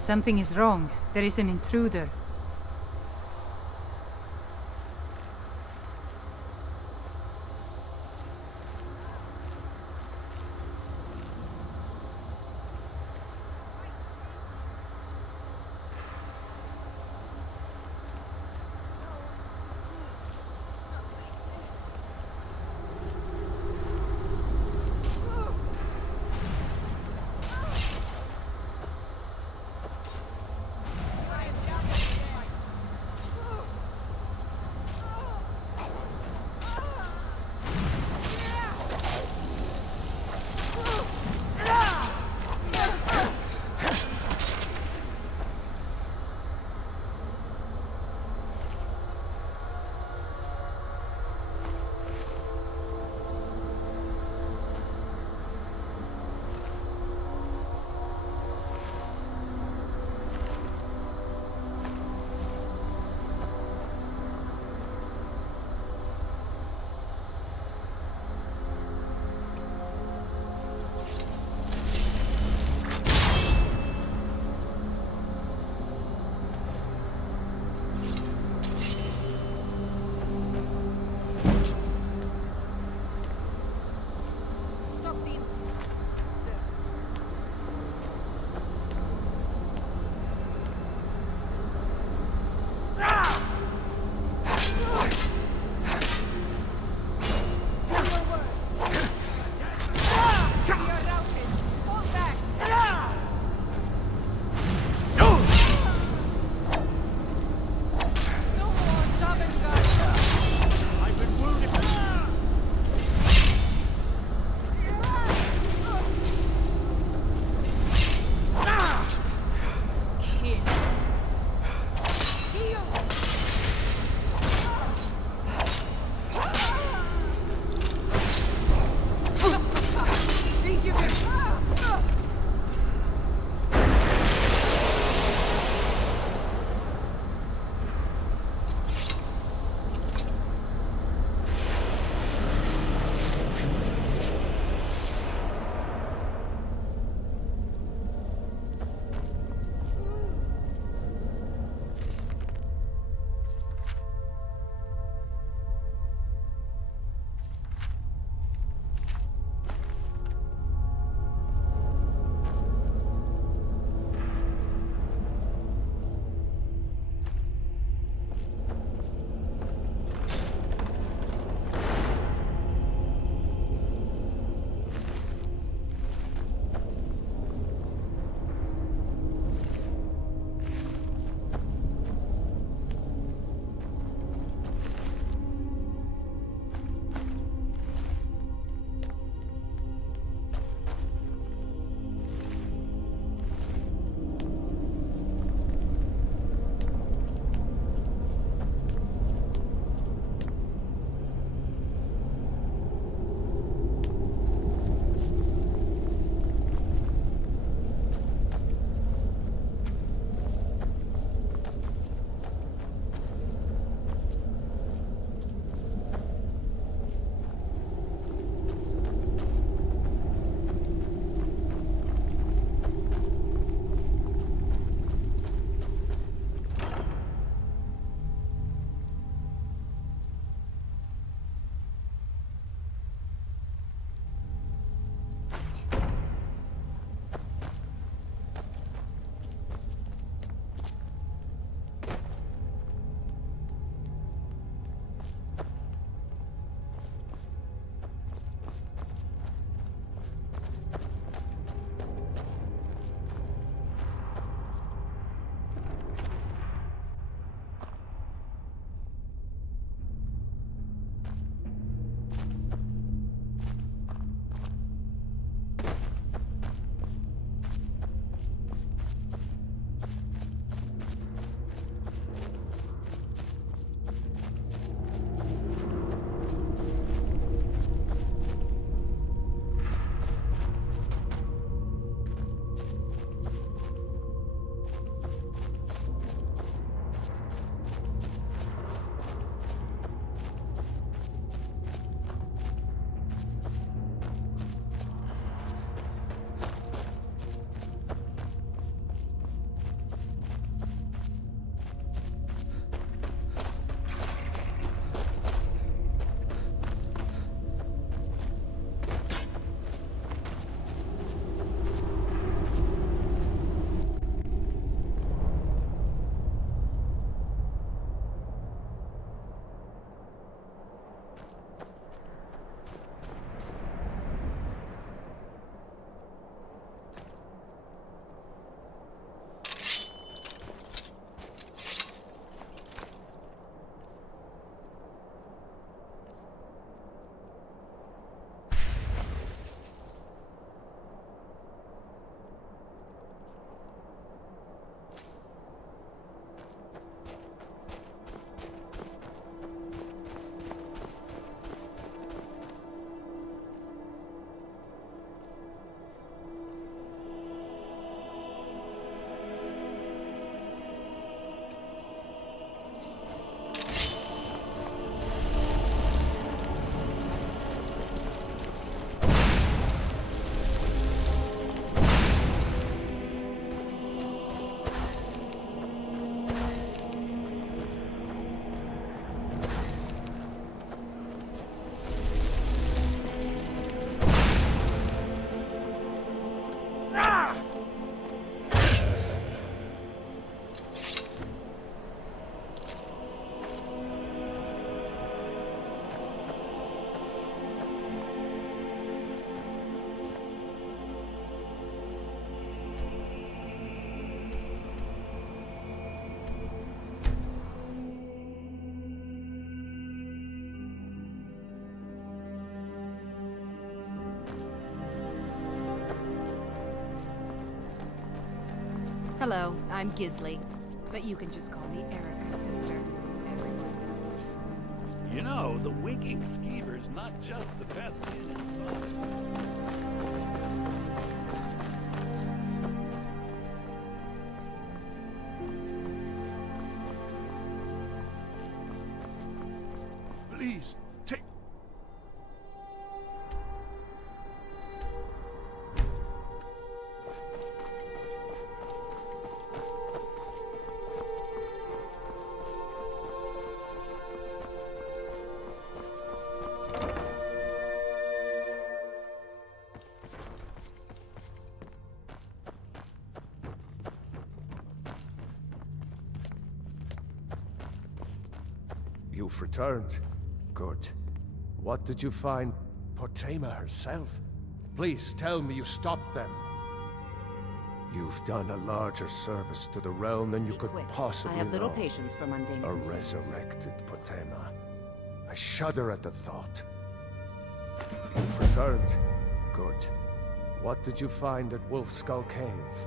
Something is wrong. There is an intruder. Hello, I'm Gisli. But you can just call me Erica's sister. Everyone does. You know, the winking skeever's not just the best inn in sight. Please, take... You've returned. Good. What did you find? Potema herself? Please tell me you stopped them. You've done a larger service to the realm than you could possibly I have little know. patience for mundane A concerns. resurrected Potema. I shudder at the thought. You've returned. Good. What did you find at Wolf Skull Cave?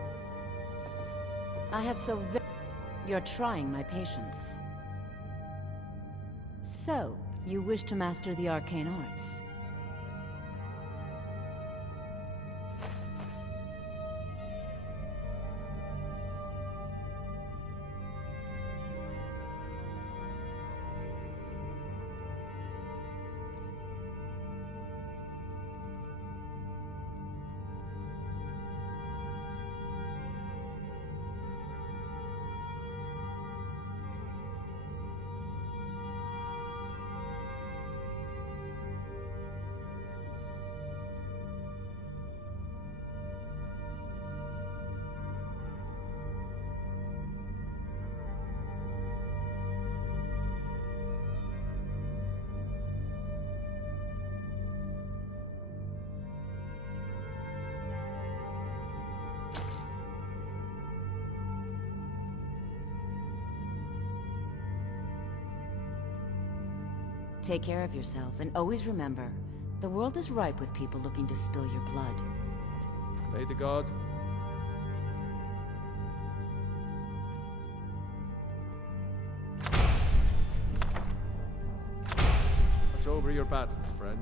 I have You're trying my patience. So, you wish to master the arcane arts? Take care of yourself, and always remember, the world is ripe with people looking to spill your blood. May the gods... Watch over your battles, friend.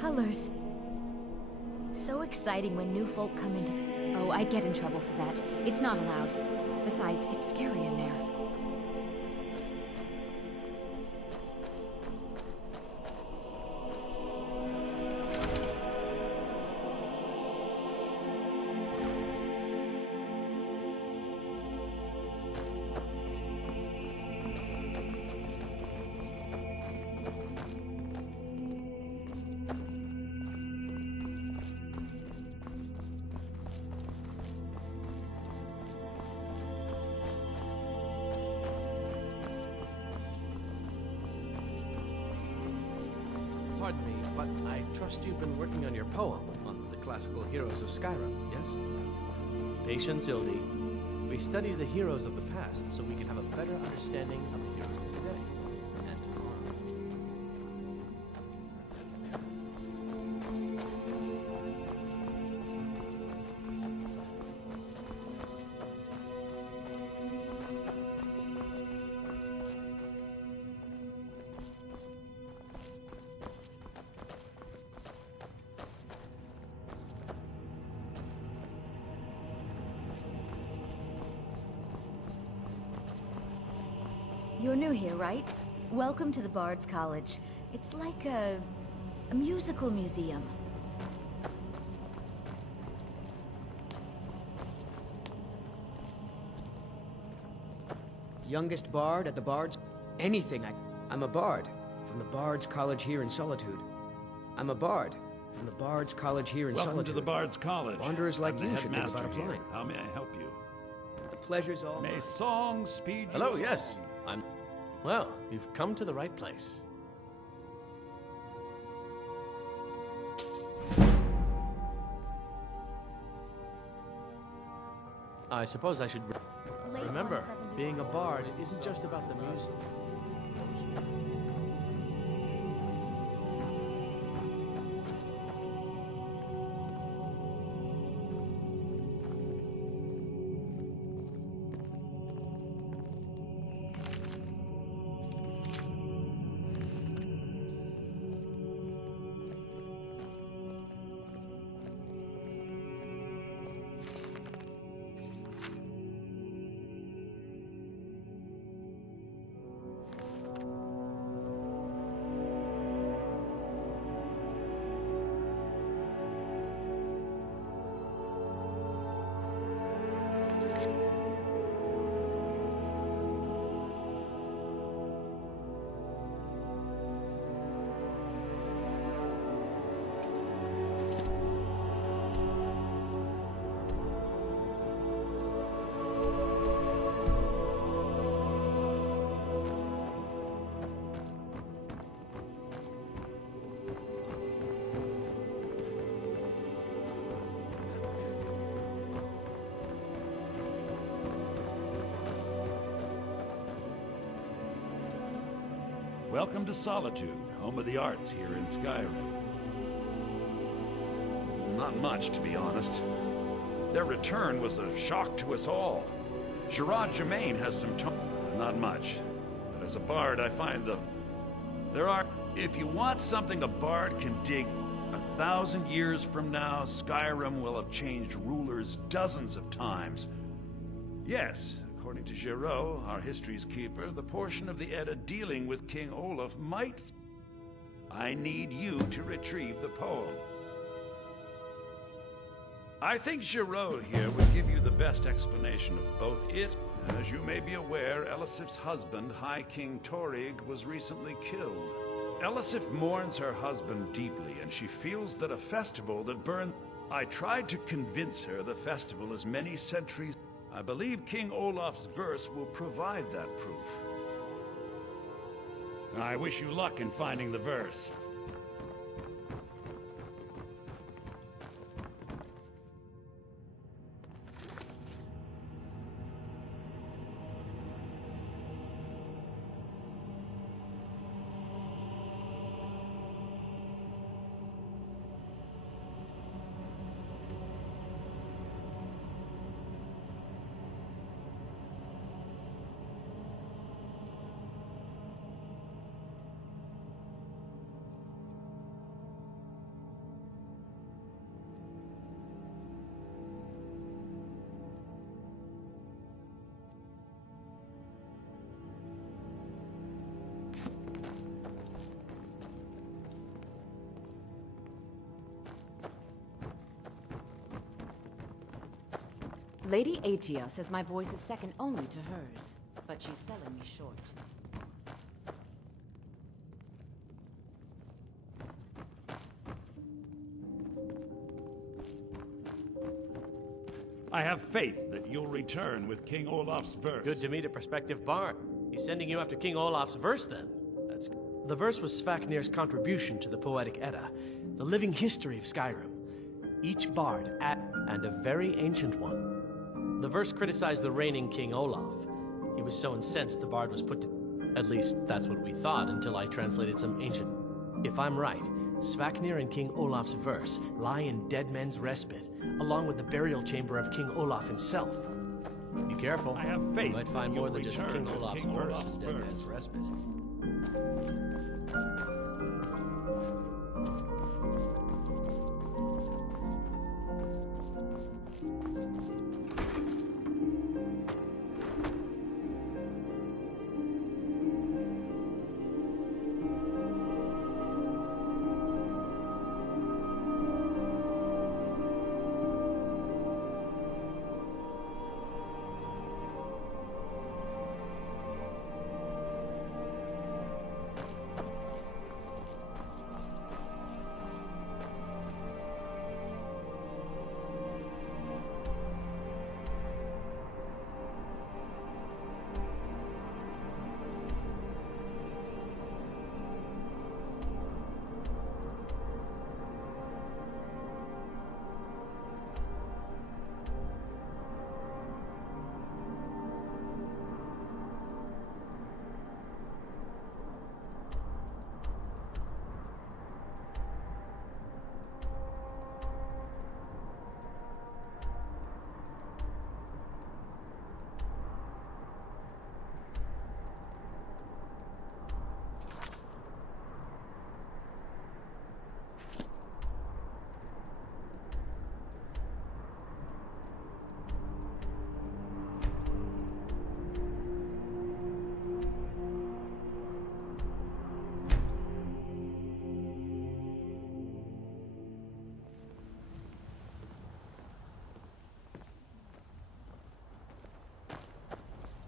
Colors. So exciting when new folk come into... Oh, I'd get in trouble for that. It's not allowed. Besides, it's scary in there. Pardon me, but I trust you've been working on your poem on the classical heroes of Skyrim, yes? Patience, Ildi. We study the heroes of the past so we can have a better understanding of the heroes of today and tomorrow. You're new here, right? Welcome to the Bard's College. It's like a musical museum. Youngest bard at the Bards? Anything I'm a bard from the Bards College here in Solitude. I'm a bard from the Bards College here in Solitude. Welcome to the Bards College. Wanderers like I'm you the should think about headmaster applying. here. How may I help you? The pleasure's all May mine. song speed you Hello, along. yes. Well, you've come to the right place. I suppose I should remember, being a bard isn't just about the music. Welcome to Solitude, home of the arts here in Skyrim. Not much, to be honest. Their return was a shock to us all. Gerard Germain has some not much. But as a bard, I find if you want something a bard can dig, 1,000 years from now, Skyrim will have changed rulers dozens of times. Yes, according to Giraud, our history's keeper, the portion of the Edda dealing with King Olaf might... I need you to retrieve the poem. I think Giraud here would give you the best explanation of both it. As you may be aware, Elisif's husband, High King Torig, was recently killed. Elisif mourns her husband deeply, and she feels that a festival that burns... I tried to convince her the festival is many centuries... I believe King Olaf's verse will provide that proof. I wish you luck in finding the verse. Lady Atia says my voice is second only to hers, but she's selling me short. I have faith that you'll return with King Olaf's verse. Good to meet a prospective bard. He's sending you after King Olaf's verse, then. The verse was Svafnir's contribution to the Poetic Edda, the living history of Skyrim. Each bard and a very ancient one. The verse criticized the reigning King Olaf. He was so incensed the bard was put to... At least, that's what we thought until I translated some ancient... If I'm right, Svafnir and King Olaf's verse lie in Dead Men's Respite, along with the burial chamber of King Olaf himself. Be careful. I have faith you might find more than just King Olaf's verse in Dead Men's Respite.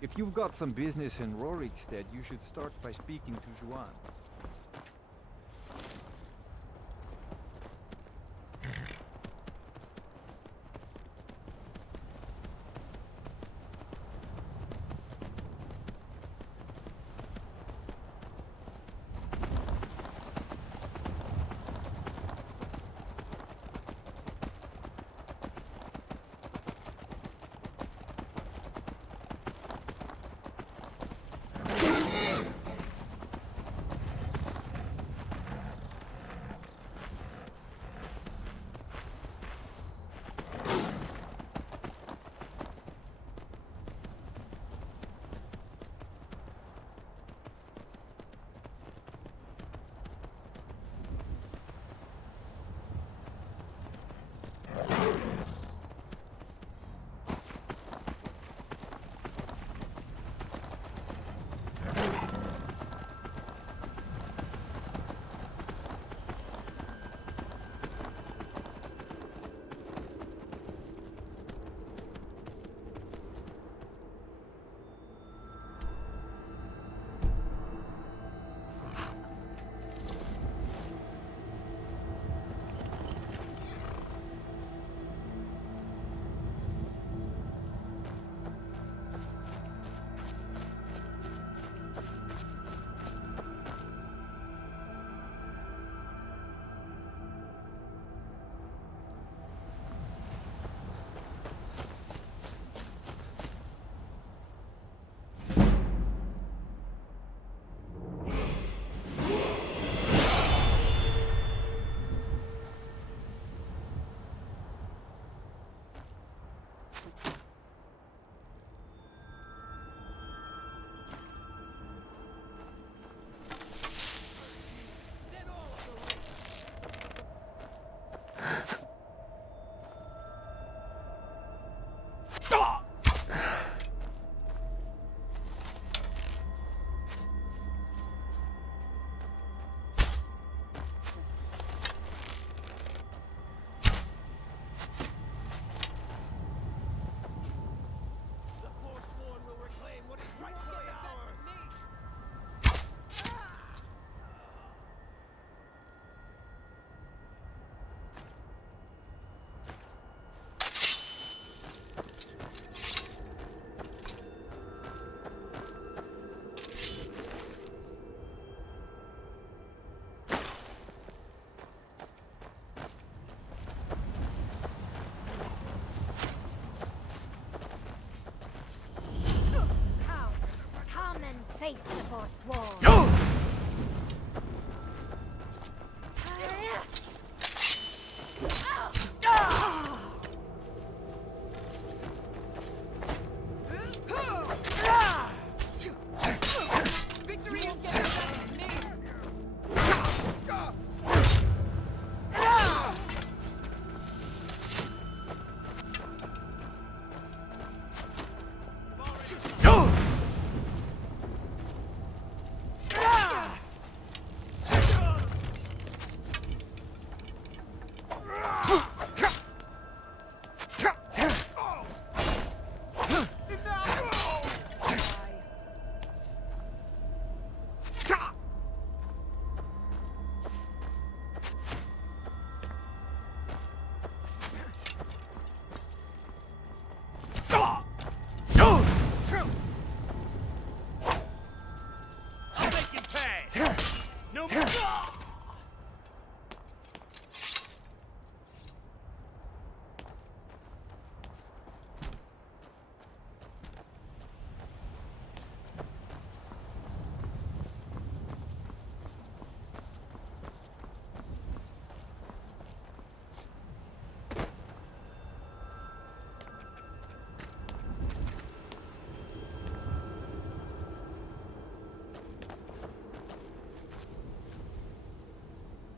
If you've got some business in Rorikstead, you should start by speaking to Juan. Face the Forsworn. Victory is getting near.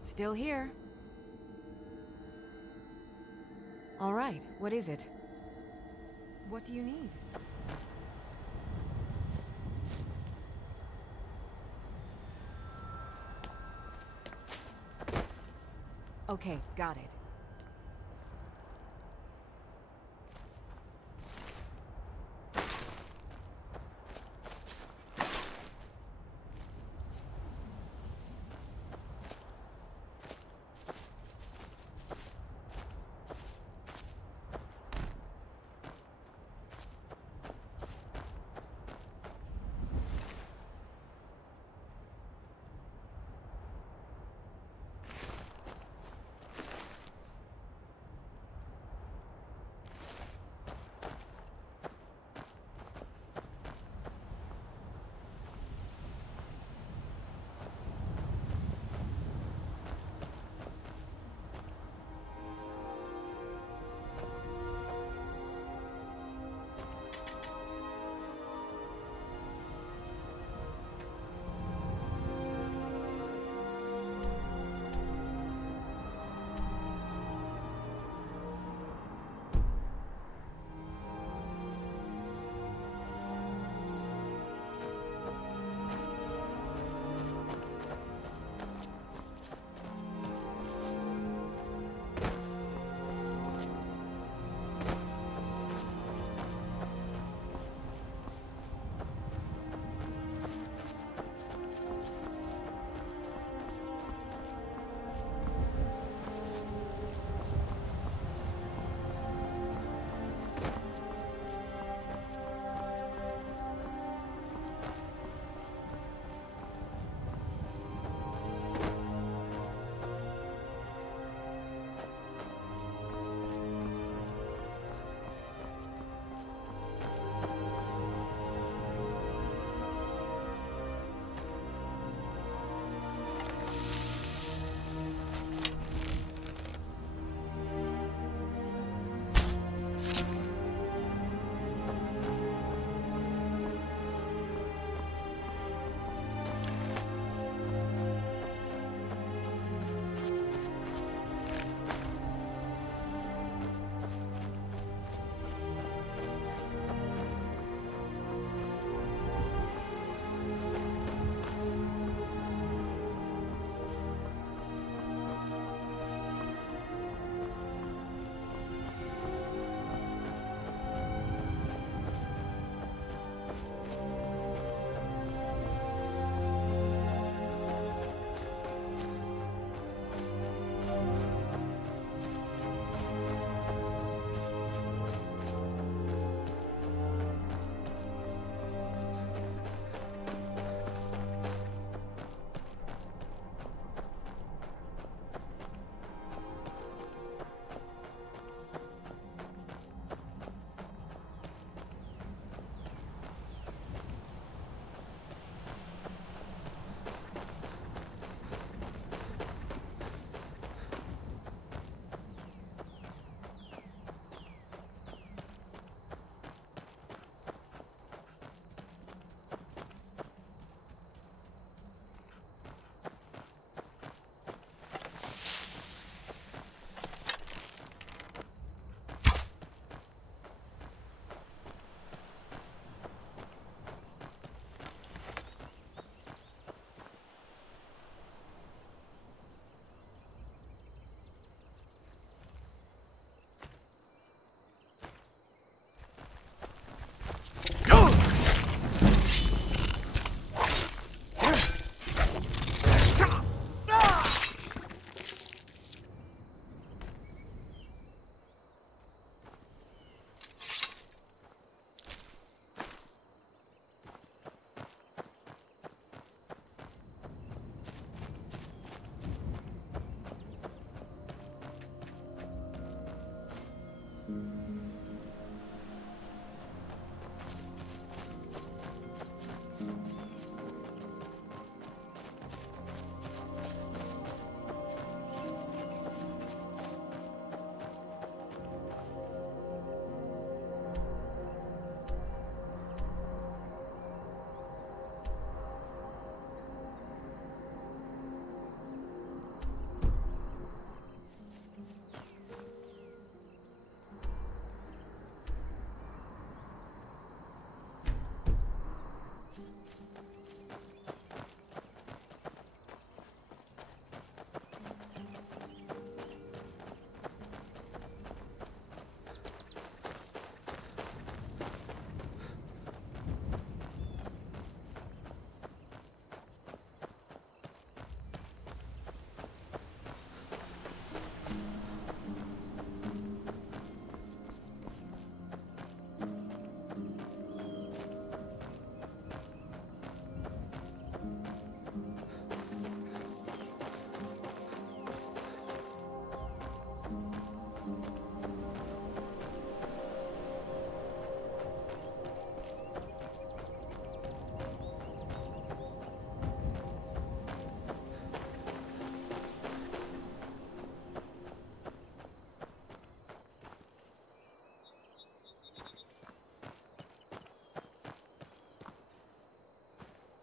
Still here. All right, what is it? What do you need? Okay, got it.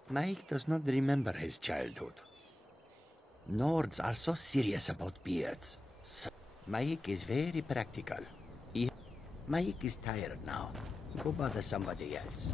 Mike does not remember his childhood. Nords are so serious about beards. So Mike is very practical. Mike is tired now. Go bother somebody else.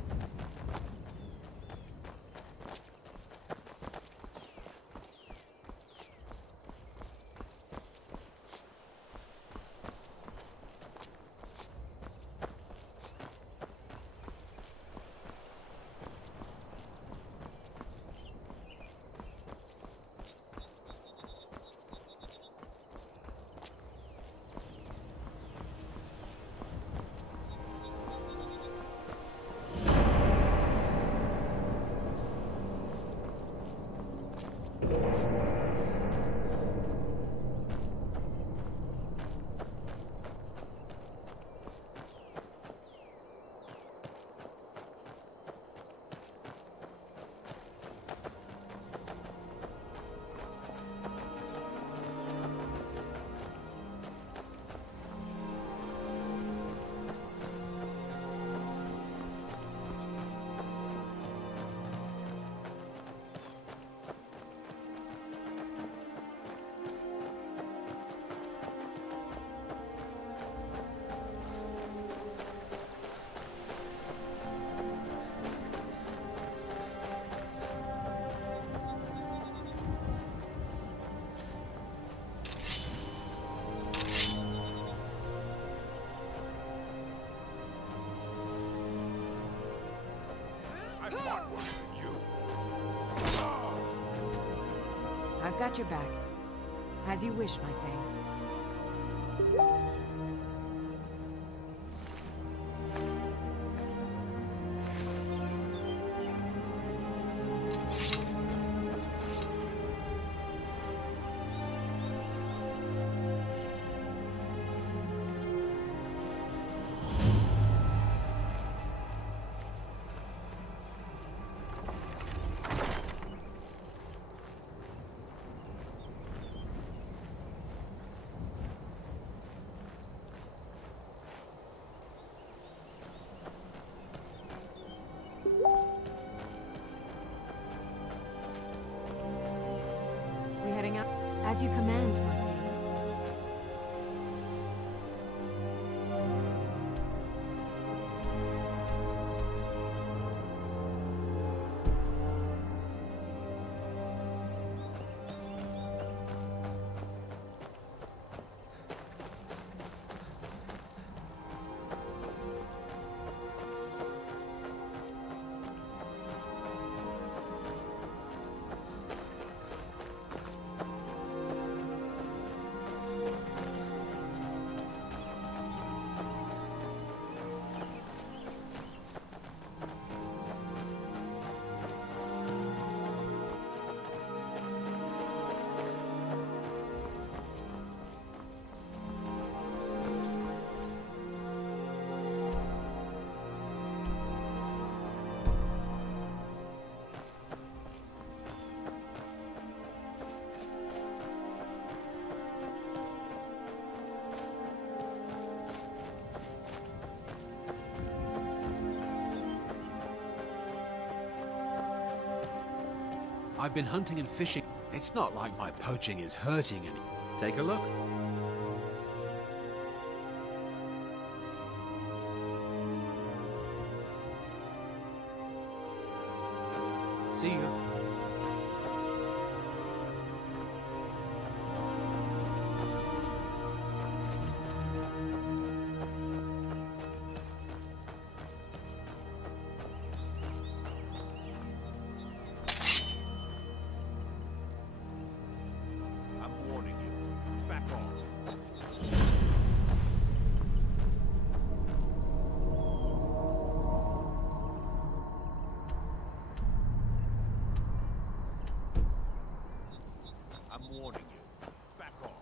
I've got your back. As you wish, my thing. As you command, my thing. I've been hunting and fishing. It's not like my poaching is hurting any. Take a look. See you. I'm warning you. Back off. I'm warning you. Back off.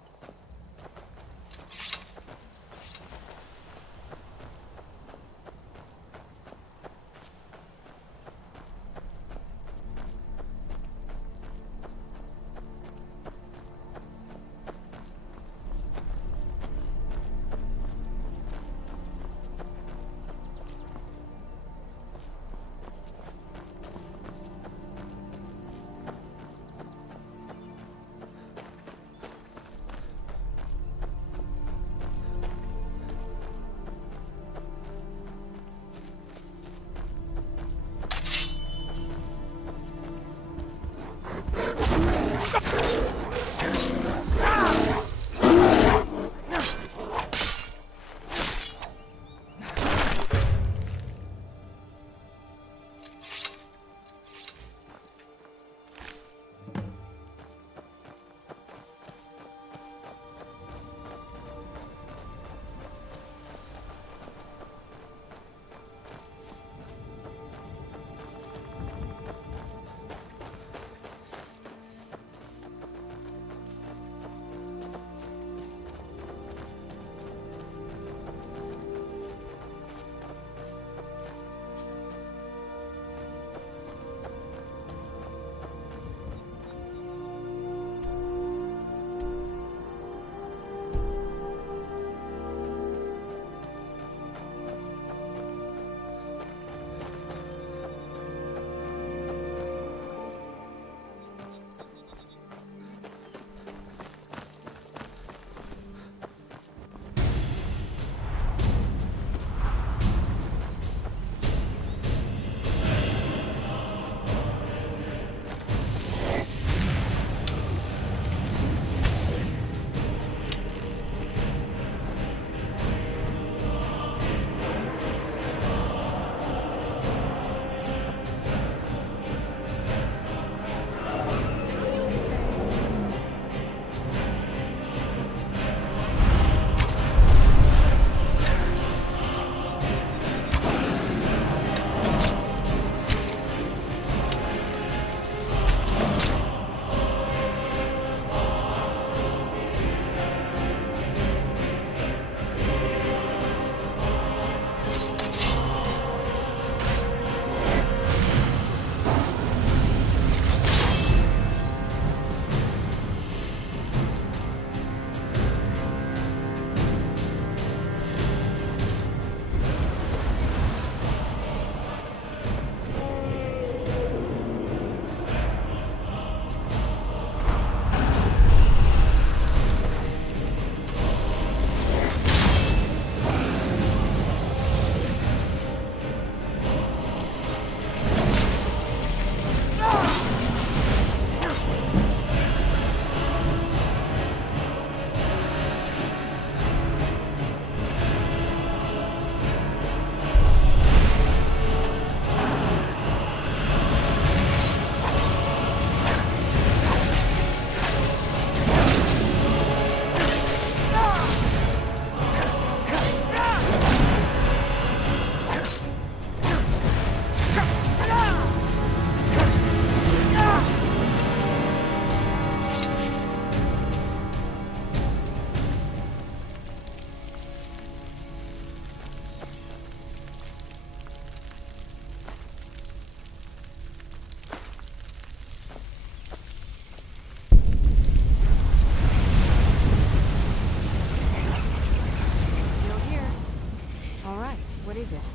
is it?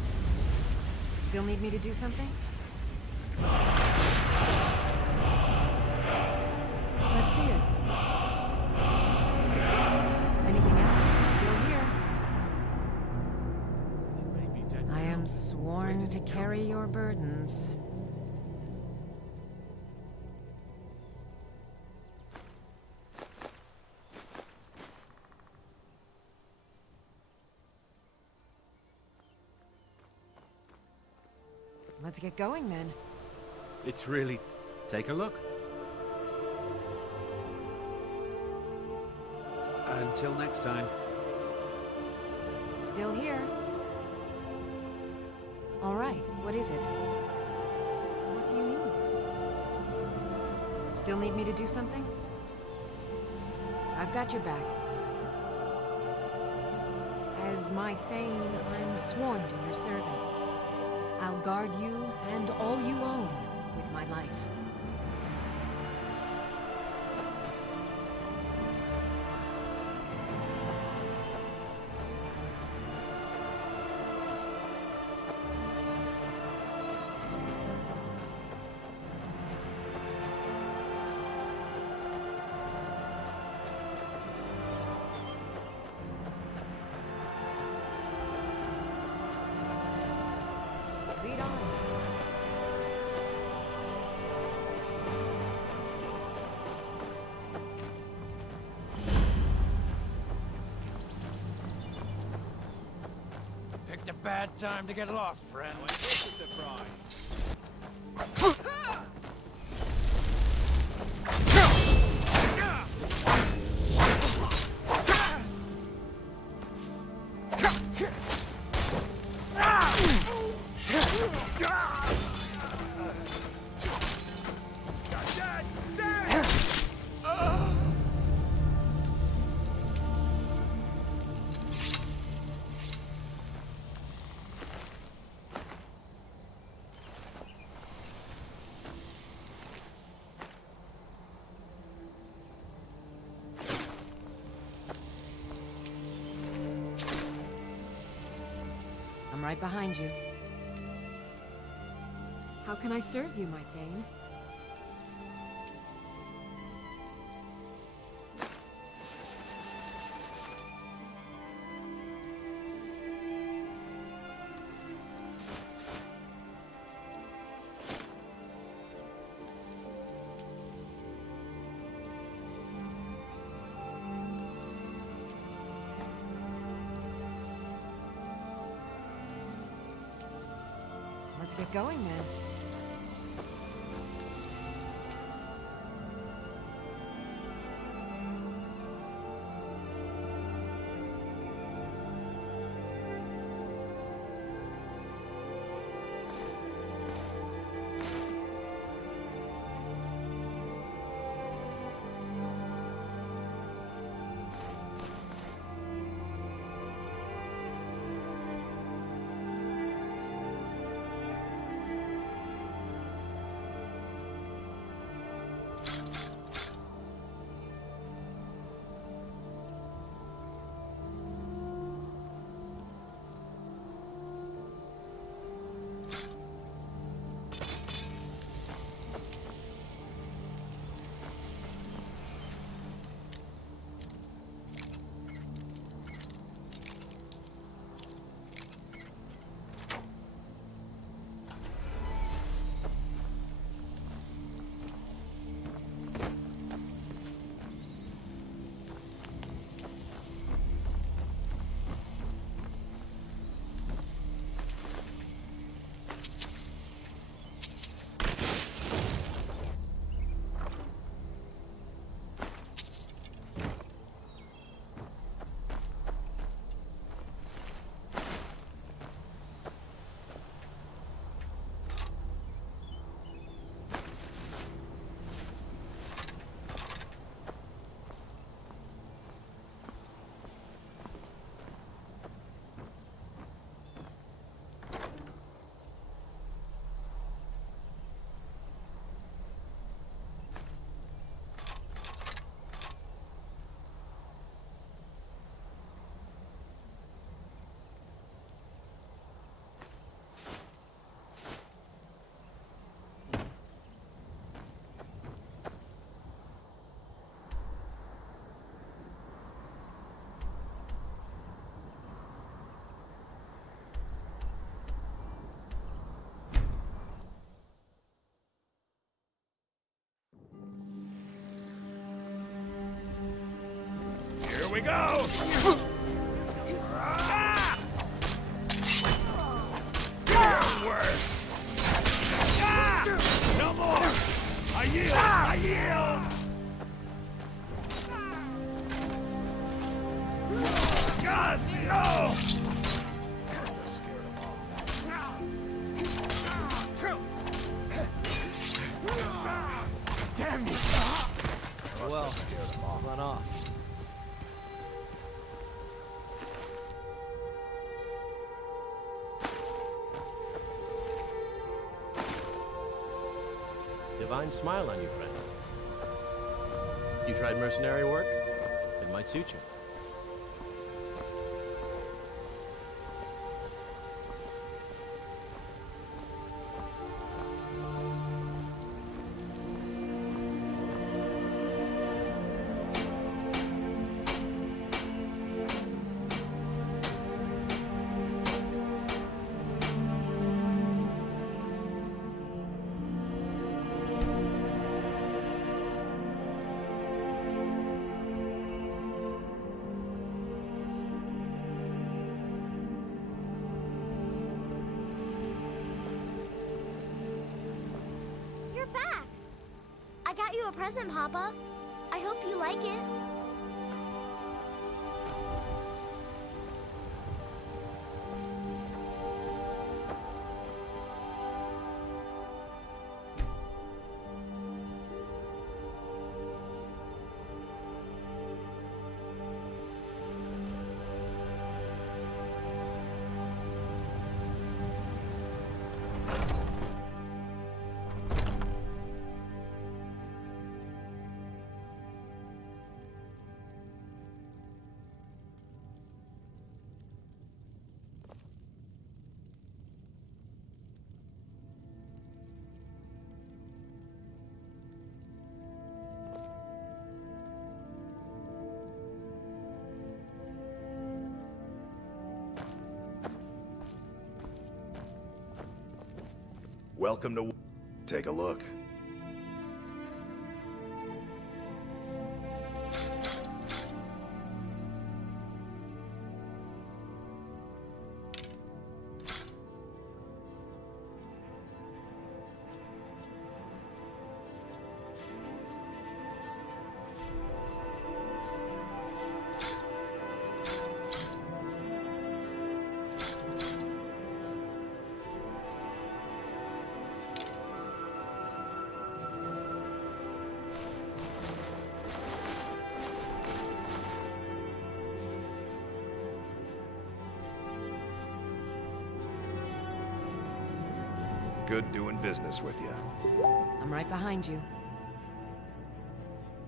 Still need me to do something? see it. Anything else? Still here. I am sworn to carry your burdens. Let's get going then. It's really... Take a look. Until next time. Still here. All right, what is it? What do you need? Still need me to do something? I've got your back. As my Thane, I'm sworn to your service. I'll guard you and all you own with my life. Lead on. Picked a bad time to get lost, friend. What's a surprise? I'm right behind you. How can I serve you, my Thane? Let's get going then. we go! Ah! You're worse! Ah! No more! I yield! I yield! Gus, no! Damn you! Well, run off. Divine smile on you, friend. You tried mercenary work? It might suit you. You're back! I got you a present, Papa. I hope you like it. Welcome to... Take a look. Good doing business with you. I'm right behind you.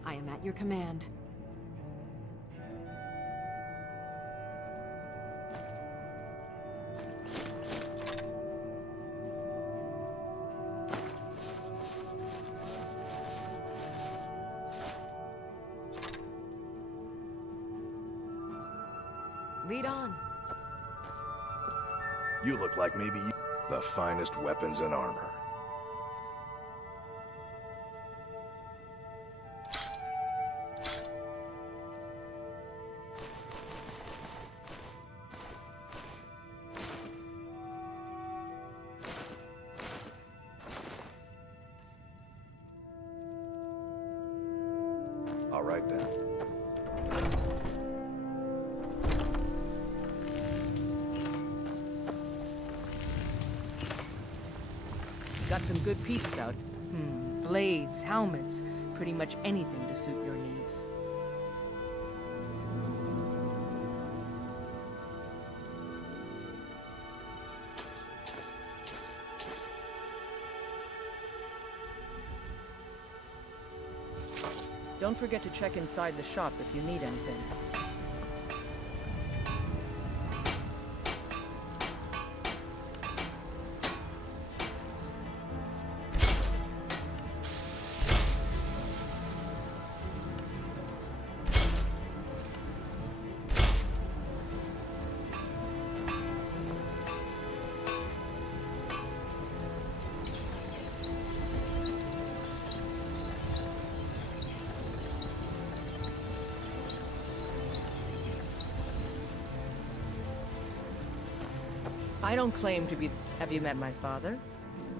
I am at your command. Lead on. You look like maybe you... The finest weapons and armor. All right then. Got some good pieces out. Blades, helmets, pretty much anything to suit your needs. Don't forget to check inside the shop if you need anything. I don't claim to be... Have you met my father?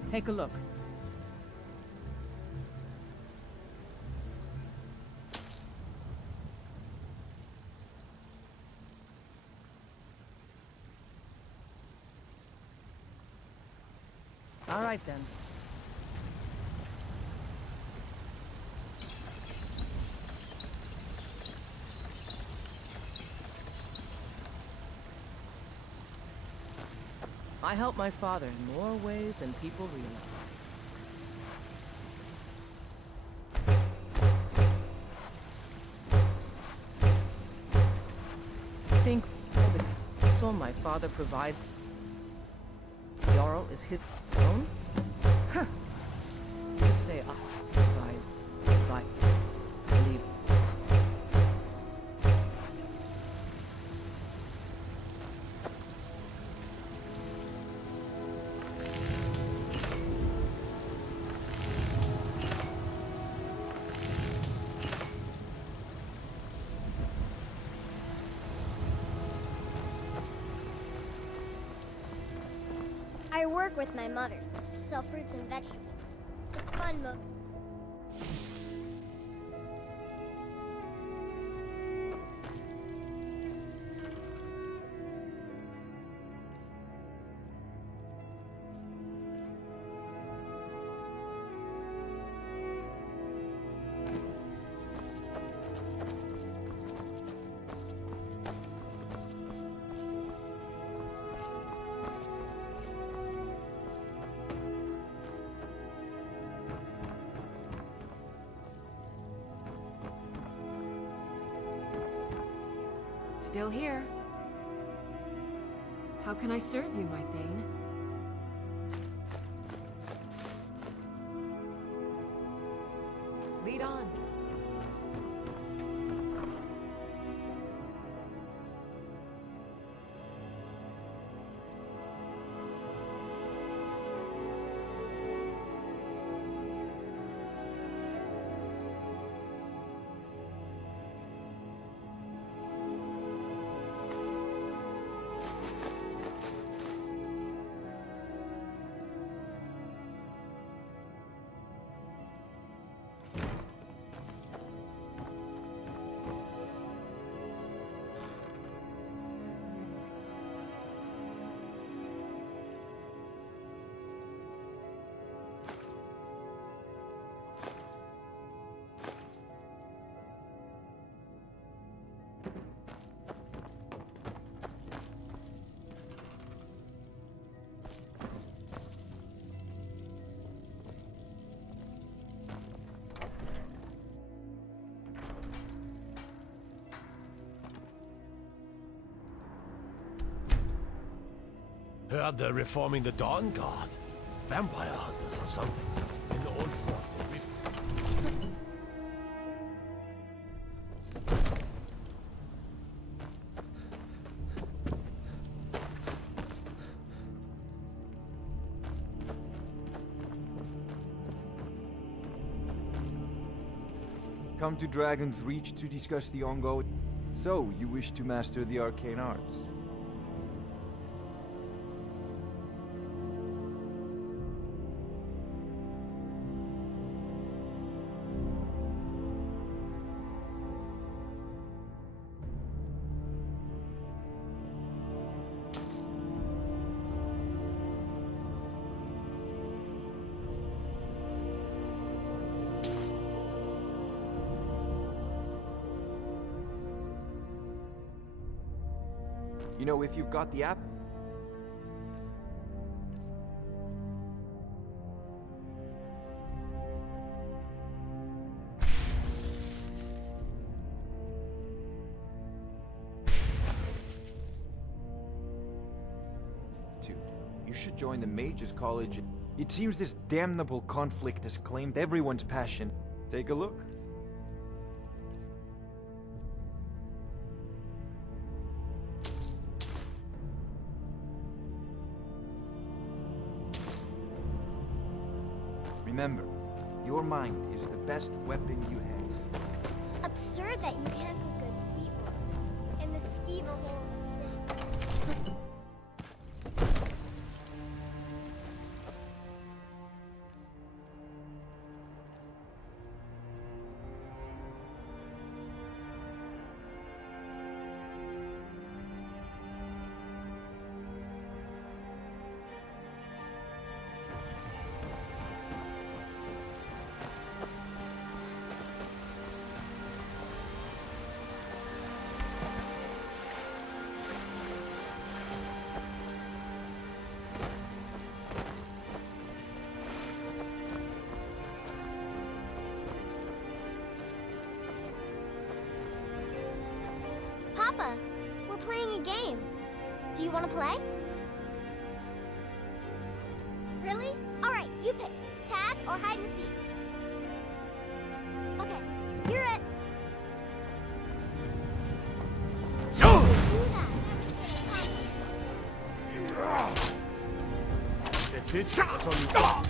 Take a look. All right, then. I help my father in more ways than people realize. Think so my father provides. Jarl is his own? Huh. Just say I provide. Believe. I work with my mother to sell fruits and vegetables. It's fun, Still here. How can I serve you, my Thane? Lead on. Heard they're reforming the Dawn Guard. Vampire hunters or something. In the old fort. Come to Dragon's Reach to discuss the ongoing... So, you wish to master the arcane arts? You know, if you've got the app... You should join the Mages College. It seems this damnable conflict has claimed everyone's passion. Take a look. Remember, your mind is the best weapon you have. Absurd that you can't cook good sweet rolls in the skeever hole of the city. Do you want to play? Really? Alright, you pick. Tag or hide and seek. Okay, you're it. That's it. That's all you got.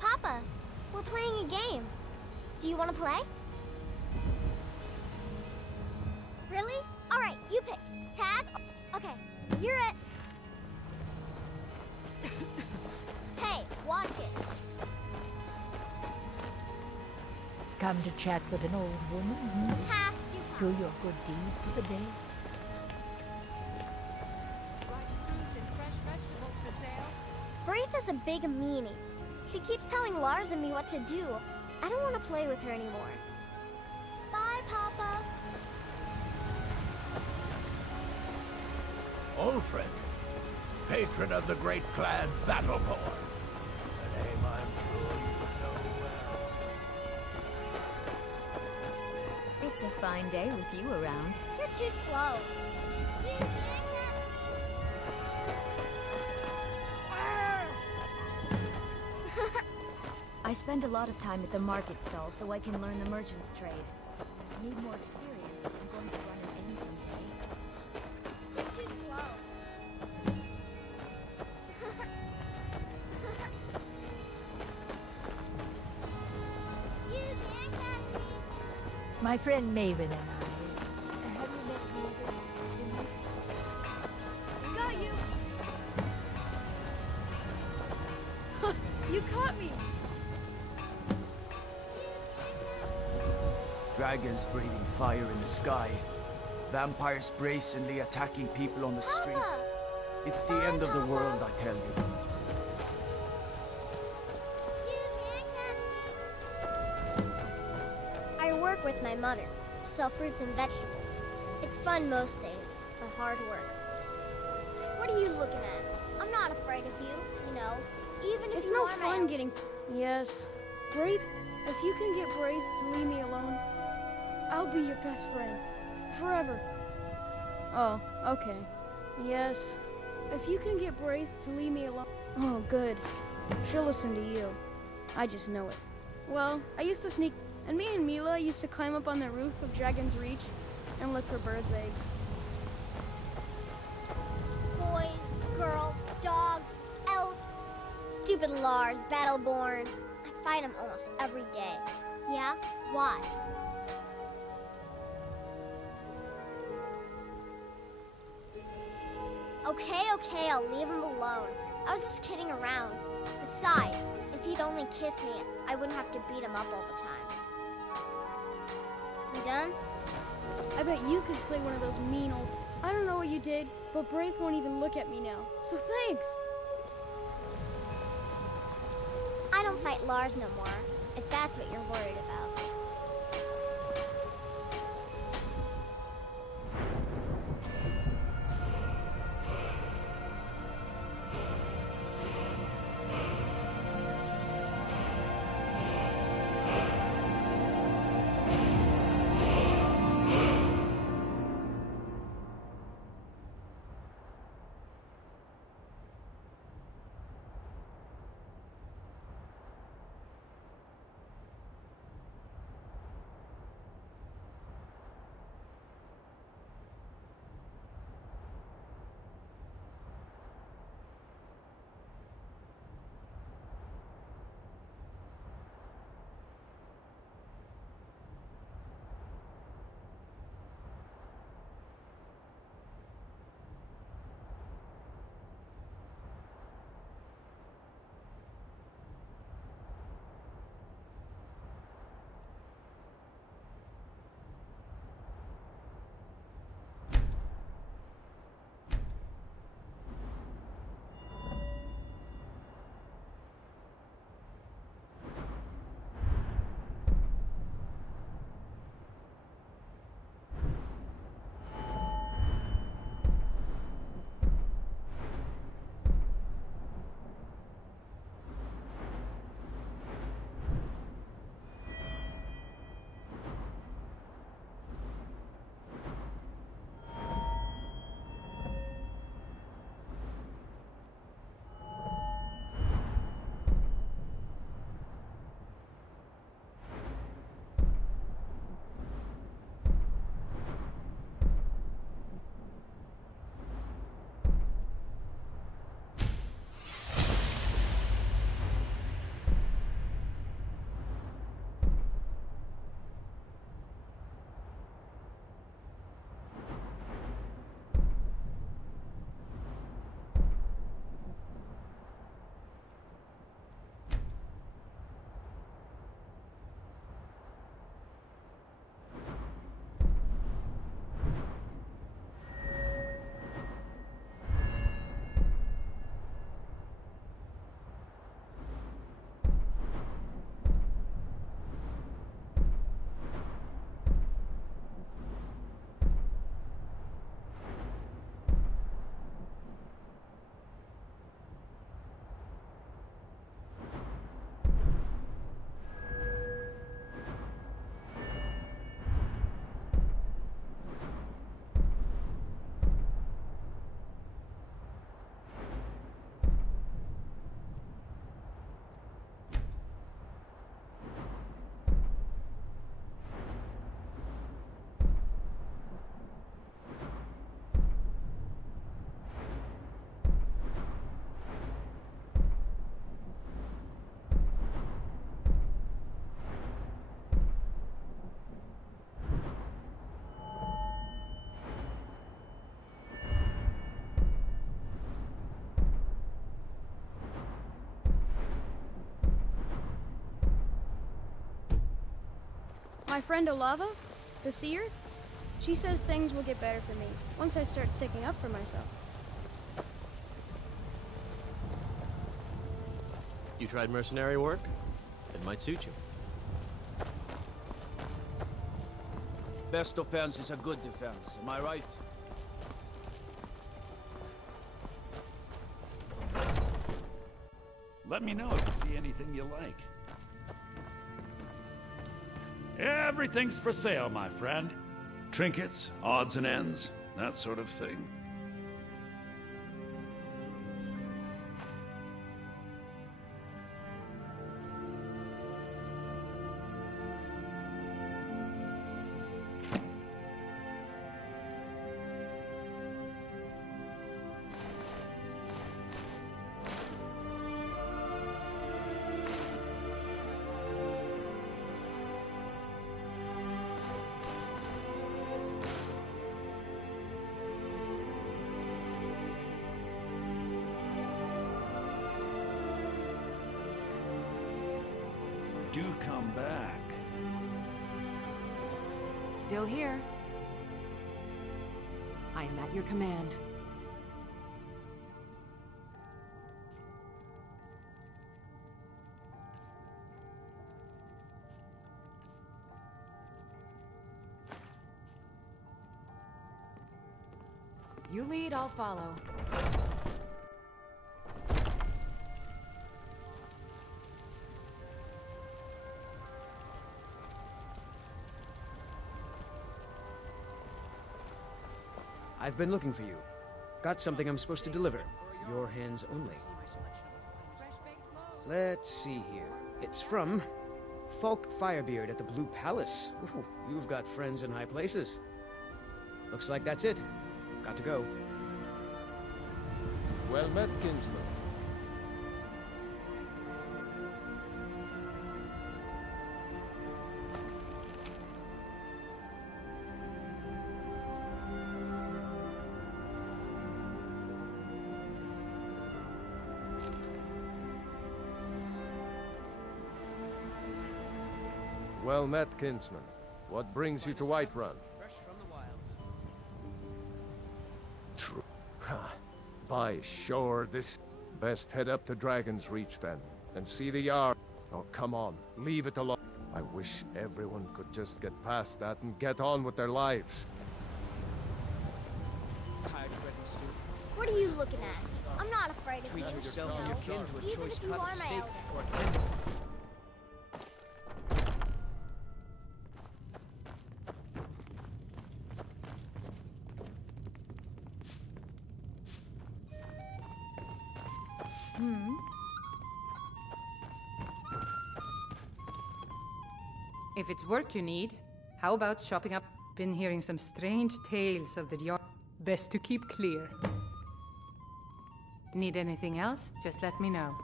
Papa, we're playing a game. Do you want to play? Really? Alright, you pick. Tag? Okay, you're it. Hey, watch it. Come to chat with an old woman? Ha! Do your good deed for the day. Braith is a big meanie. She keeps telling Lars and me what to do. I don't want to play with her anymore. Bye, Papa. Ulfric, patron of the great clan Battleborn. A name I'm sure you know well. It's a fine day with you around. You're too slow. I spend a lot of time at the market stall so I can learn the merchant's trade. I need more experience if I'm going to run an inn someday. You're too slow. You can't catch me. My friend Maven and I. Have you met Maven? Got you! You caught me! Dragons breathing fire in the sky. Vampires brazenly attacking people on the street. It's the end of the world, I tell you. I work with my mother to sell fruits and vegetables. It's fun most days, but hard work. What are you looking at? I'm not afraid of you, you know. Even if It's you no are my fun own. getting... Yes. Braith, if you can get Braith to leave me alone, I'll be your best friend. Forever. Oh, okay. Yes. If you can get Braith to leave me alone... Oh, good. She'll listen to you. I just know it. Well, I used to sneak... And me and Mila used to climb up on the roof of Dragon's Reach and look for birds' eggs. Boys, girls, dogs, elves, stupid Lars, Battleborn. I fight him almost every day. Yeah? Why? Okay, I'll leave him alone. I was just kidding around. Besides, if he'd only kiss me, I wouldn't have to beat him up all the time. You done? I bet you could slay one of those mean old... I don't know what you did, but Braith won't even look at me now. So thanks! I don't fight Lars no more, if that's what you're worried about. My friend Olava, the seer, she says things will get better for me once I start sticking up for myself. You tried mercenary work? It might suit you. Best offense is a good defense, am I right? Let me know if you see anything you like. Everything's for sale, my friend. Trinkets, odds and ends, that sort of thing. Do come back. Still here. I am at your command. You lead, I'll follow. I've been looking for you. Got something I'm supposed to deliver. Your hands only. Let's see here. It's from Falk Firebeard at the Blue Palace. Ooh, you've got friends in high places. Looks like that's it. Got to go. Well met, kinsman. Well met, kinsman. What brings you to Whiterun? Fresh from the wilds. True. By sure, this... Best head up to Dragon's Reach then, and see the yard. Oh, come on, leave it alone. I wish everyone could just get past that and get on with their lives. Tired of bread and stew? What are you looking at? I'm not afraid of you. Treat yourself and your kin to a Even choice if you cut are of my steak elder. or a tender. If it's work you need, how about shopping up? Been hearing some strange tales of the yard. Best to keep clear. Need anything else? Just let me know.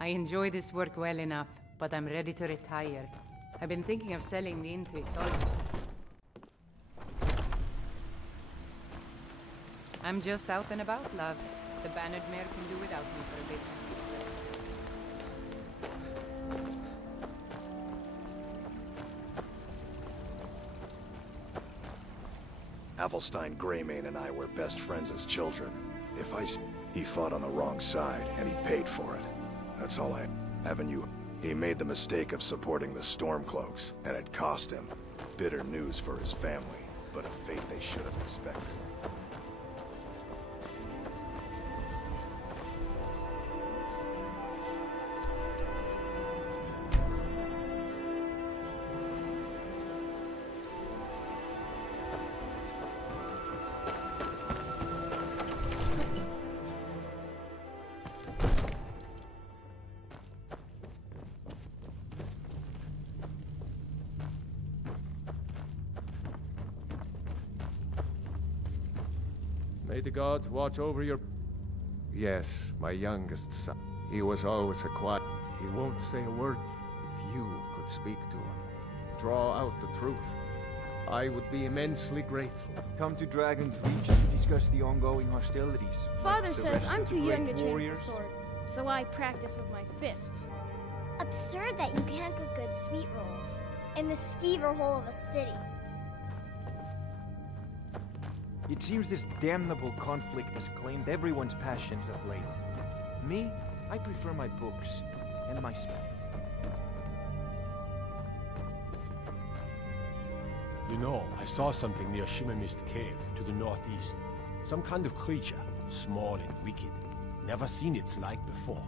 I enjoy this work well enough, but I'm ready to retire. I've been thinking of selling the inn to Isolde. I'm just out and about, love. The bannered mare can do without me for a bit. I suspect. Avelstein Greymane and I were best friends as children. He fought on the wrong side, and he paid for it. That's all haven't you? He made the mistake of supporting the Stormcloaks, and it cost him. Bitter news for his family, but a fate they should have expected. May the gods watch over your... Yes, my youngest son. He was always a quiet... He won't say a word. If you could speak to him, draw out the truth, I would be immensely grateful. Come to Dragon's Reach to discuss the ongoing hostilities. Father Like the says rest I'm of the too young to great train with warriors. the sword, so I practice with my fists. Absurd that you can't cook good sweet rolls. in the skeever hole of a city. It seems this damnable conflict has claimed everyone's passions of late. Me, I prefer my books and my spells. You know, I saw something near Shimmermist Cave, to the northeast. Some kind of creature, small and wicked. Never seen its like before.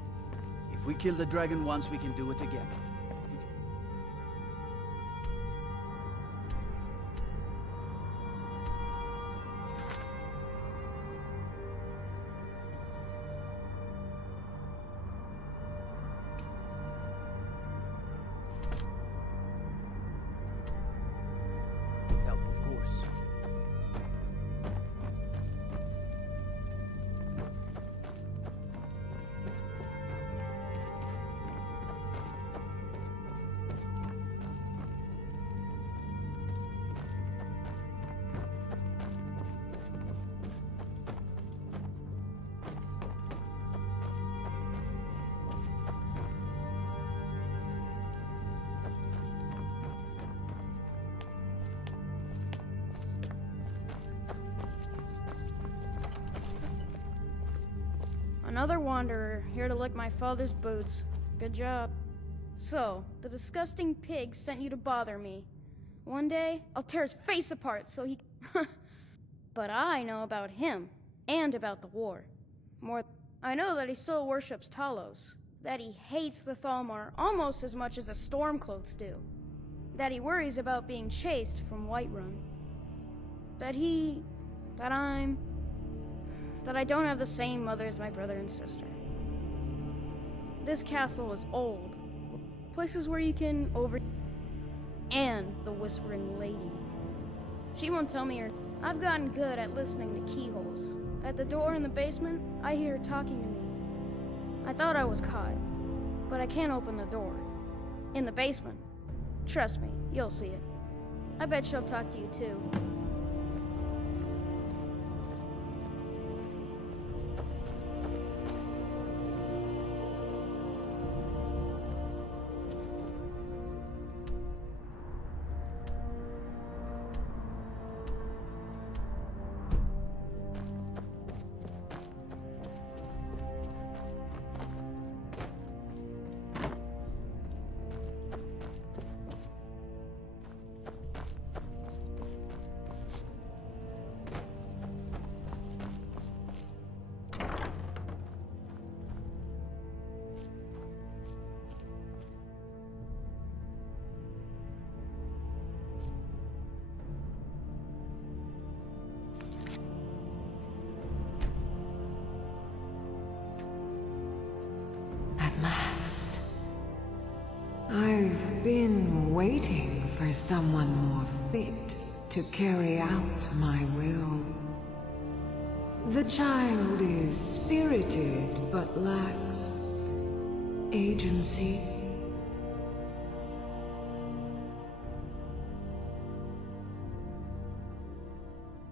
If we kill the dragon once, we can do it again. Help, of course. Another wanderer, here to lick my father's boots. Good job. So, the disgusting pig sent you to bother me. One day, I'll tear his face apart so he... But I know about him, and about the war. I know that he still worships Talos, that he hates the Thalmor almost as much as the Stormcloaks do, that he worries about being chased from Whiterun, that I don't have the same mother as my brother and sister. This castle is old. Places where you can And the Whispering Lady. She won't tell me her... I've gotten good at listening to keyholes. At the door in the basement, I hear her talking to me. I thought I was caught, but I can't open the door. In the basement. Trust me, you'll see it. I bet she'll talk to you too. I've been waiting for someone more fit to carry out my will. The child is spirited but lacks agency.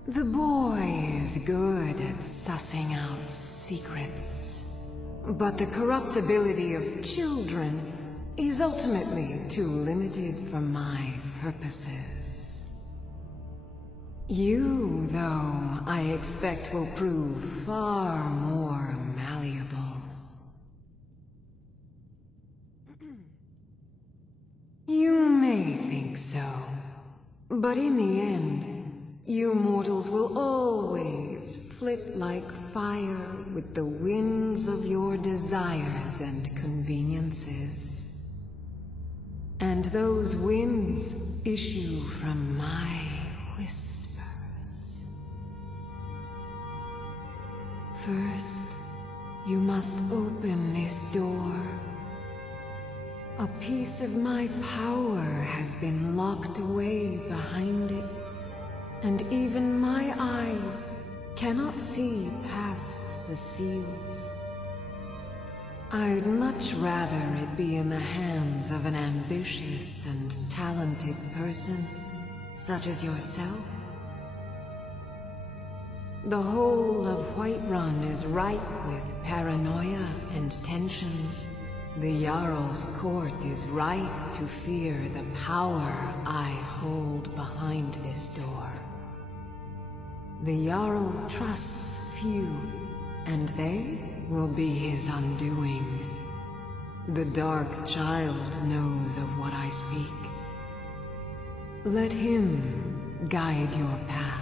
The boy is good at sussing out secrets, but the corruptibility of children is ultimately too limited for my purposes. You, though, I expect will prove far more malleable. You may think so, but in the end, you mortals will always flit like fire with the winds of your desires and conveniences. And those winds issue from my whispers. First, you must open this door. A piece of my power has been locked away behind it, and even my eyes cannot see past the seals. I'd much rather it be in the hands of an ambitious and talented person, such as yourself. The whole of Whiterun is ripe with paranoia and tensions, The Jarl's court is right to fear the power I hold behind this door. The Jarl trusts few, and they will be his undoing. The Dark Child knows of what I speak. Let him guide your path.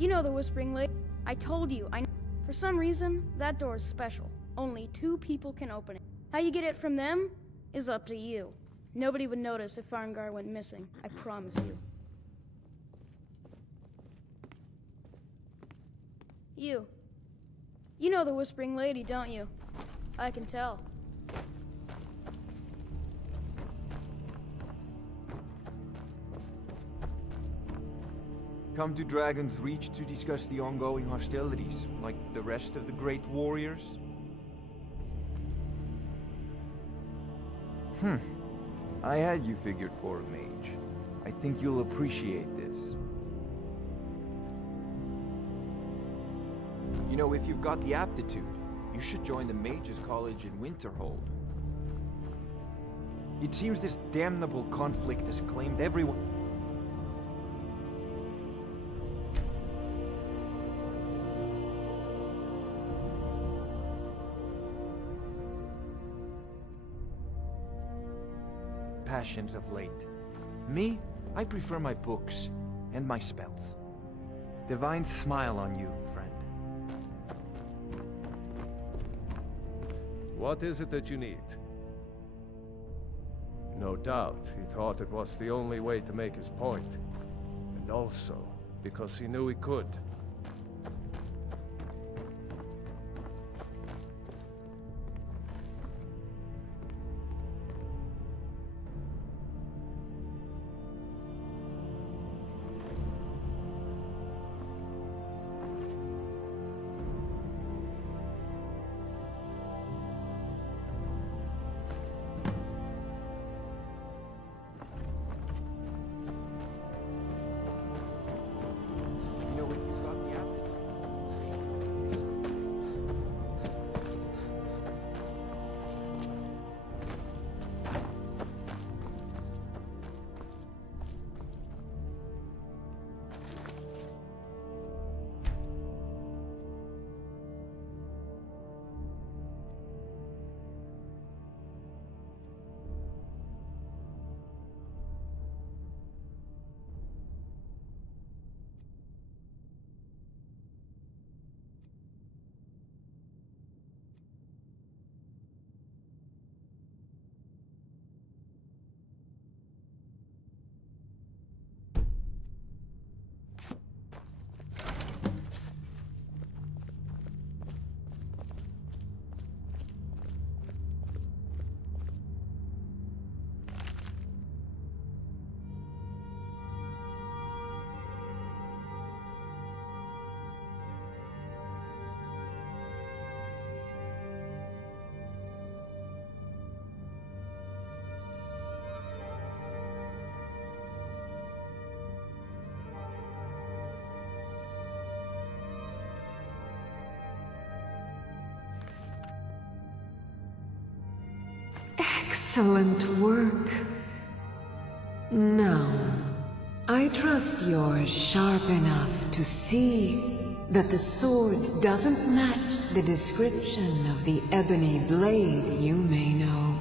You know the Whispering Lake? I told you, For some reason, that door is special. Only 2 people can open it. How you get it from them is up to you. Nobody would notice if Farngar went missing, I promise you. You know the Whispering Lady, don't you? I can tell. Come to Dragon's Reach to discuss the ongoing hostilities, like the rest of the great warriors? I had you figured for a mage. I think you'll appreciate this. You know, if you've got the aptitude, you should join the Mages College in Winterhold. It seems this damnable conflict has claimed everyone. Passions of late. Me, I prefer my books and my spells. Divine smile on you, friend. What is it that you need? No doubt, he thought it was the only way to make his point. And also, because he knew he could. Excellent work. Now, I trust you're sharp enough to see that the sword doesn't match the description of the ebony blade you may know.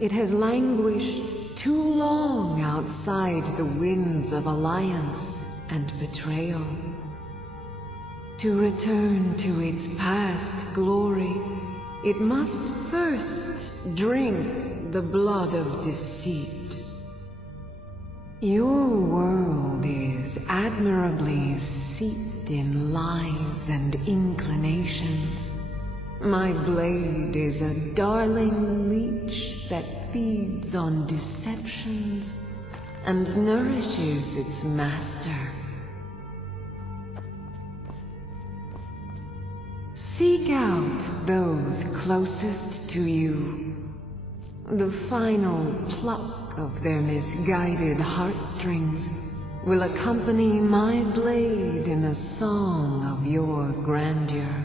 It has languished too long outside the winds of alliance and betrayal. To return to its past glory, it must first drink the blood of deceit. Your world is admirably seeped in lies and inclinations. My blade is a darling leech that feeds on deceptions and nourishes its master. Seek out those closest to you. The final pluck of their misguided heartstrings will accompany my blade in a song of your grandeur.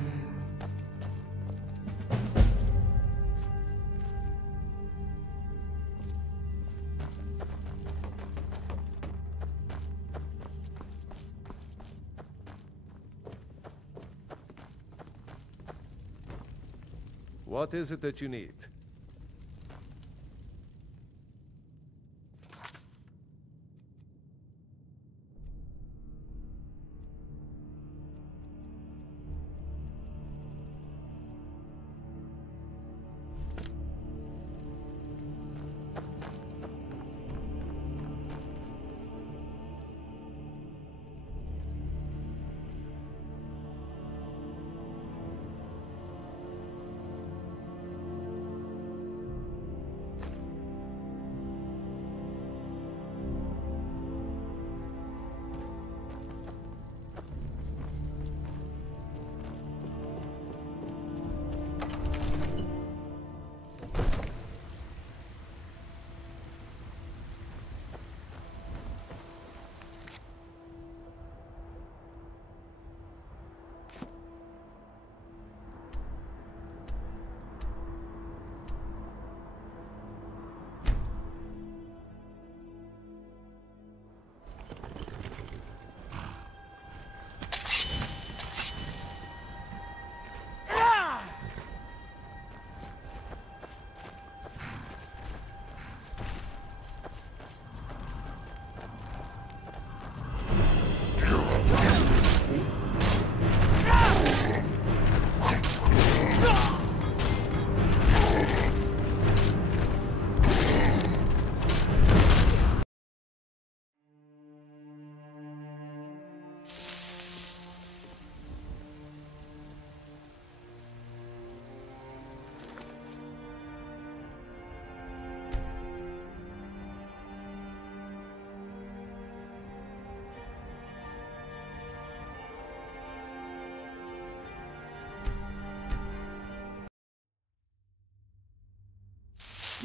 What is it that you need?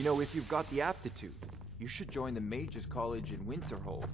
You know, if you've got the aptitude, you should join the Mages College in Winterhold.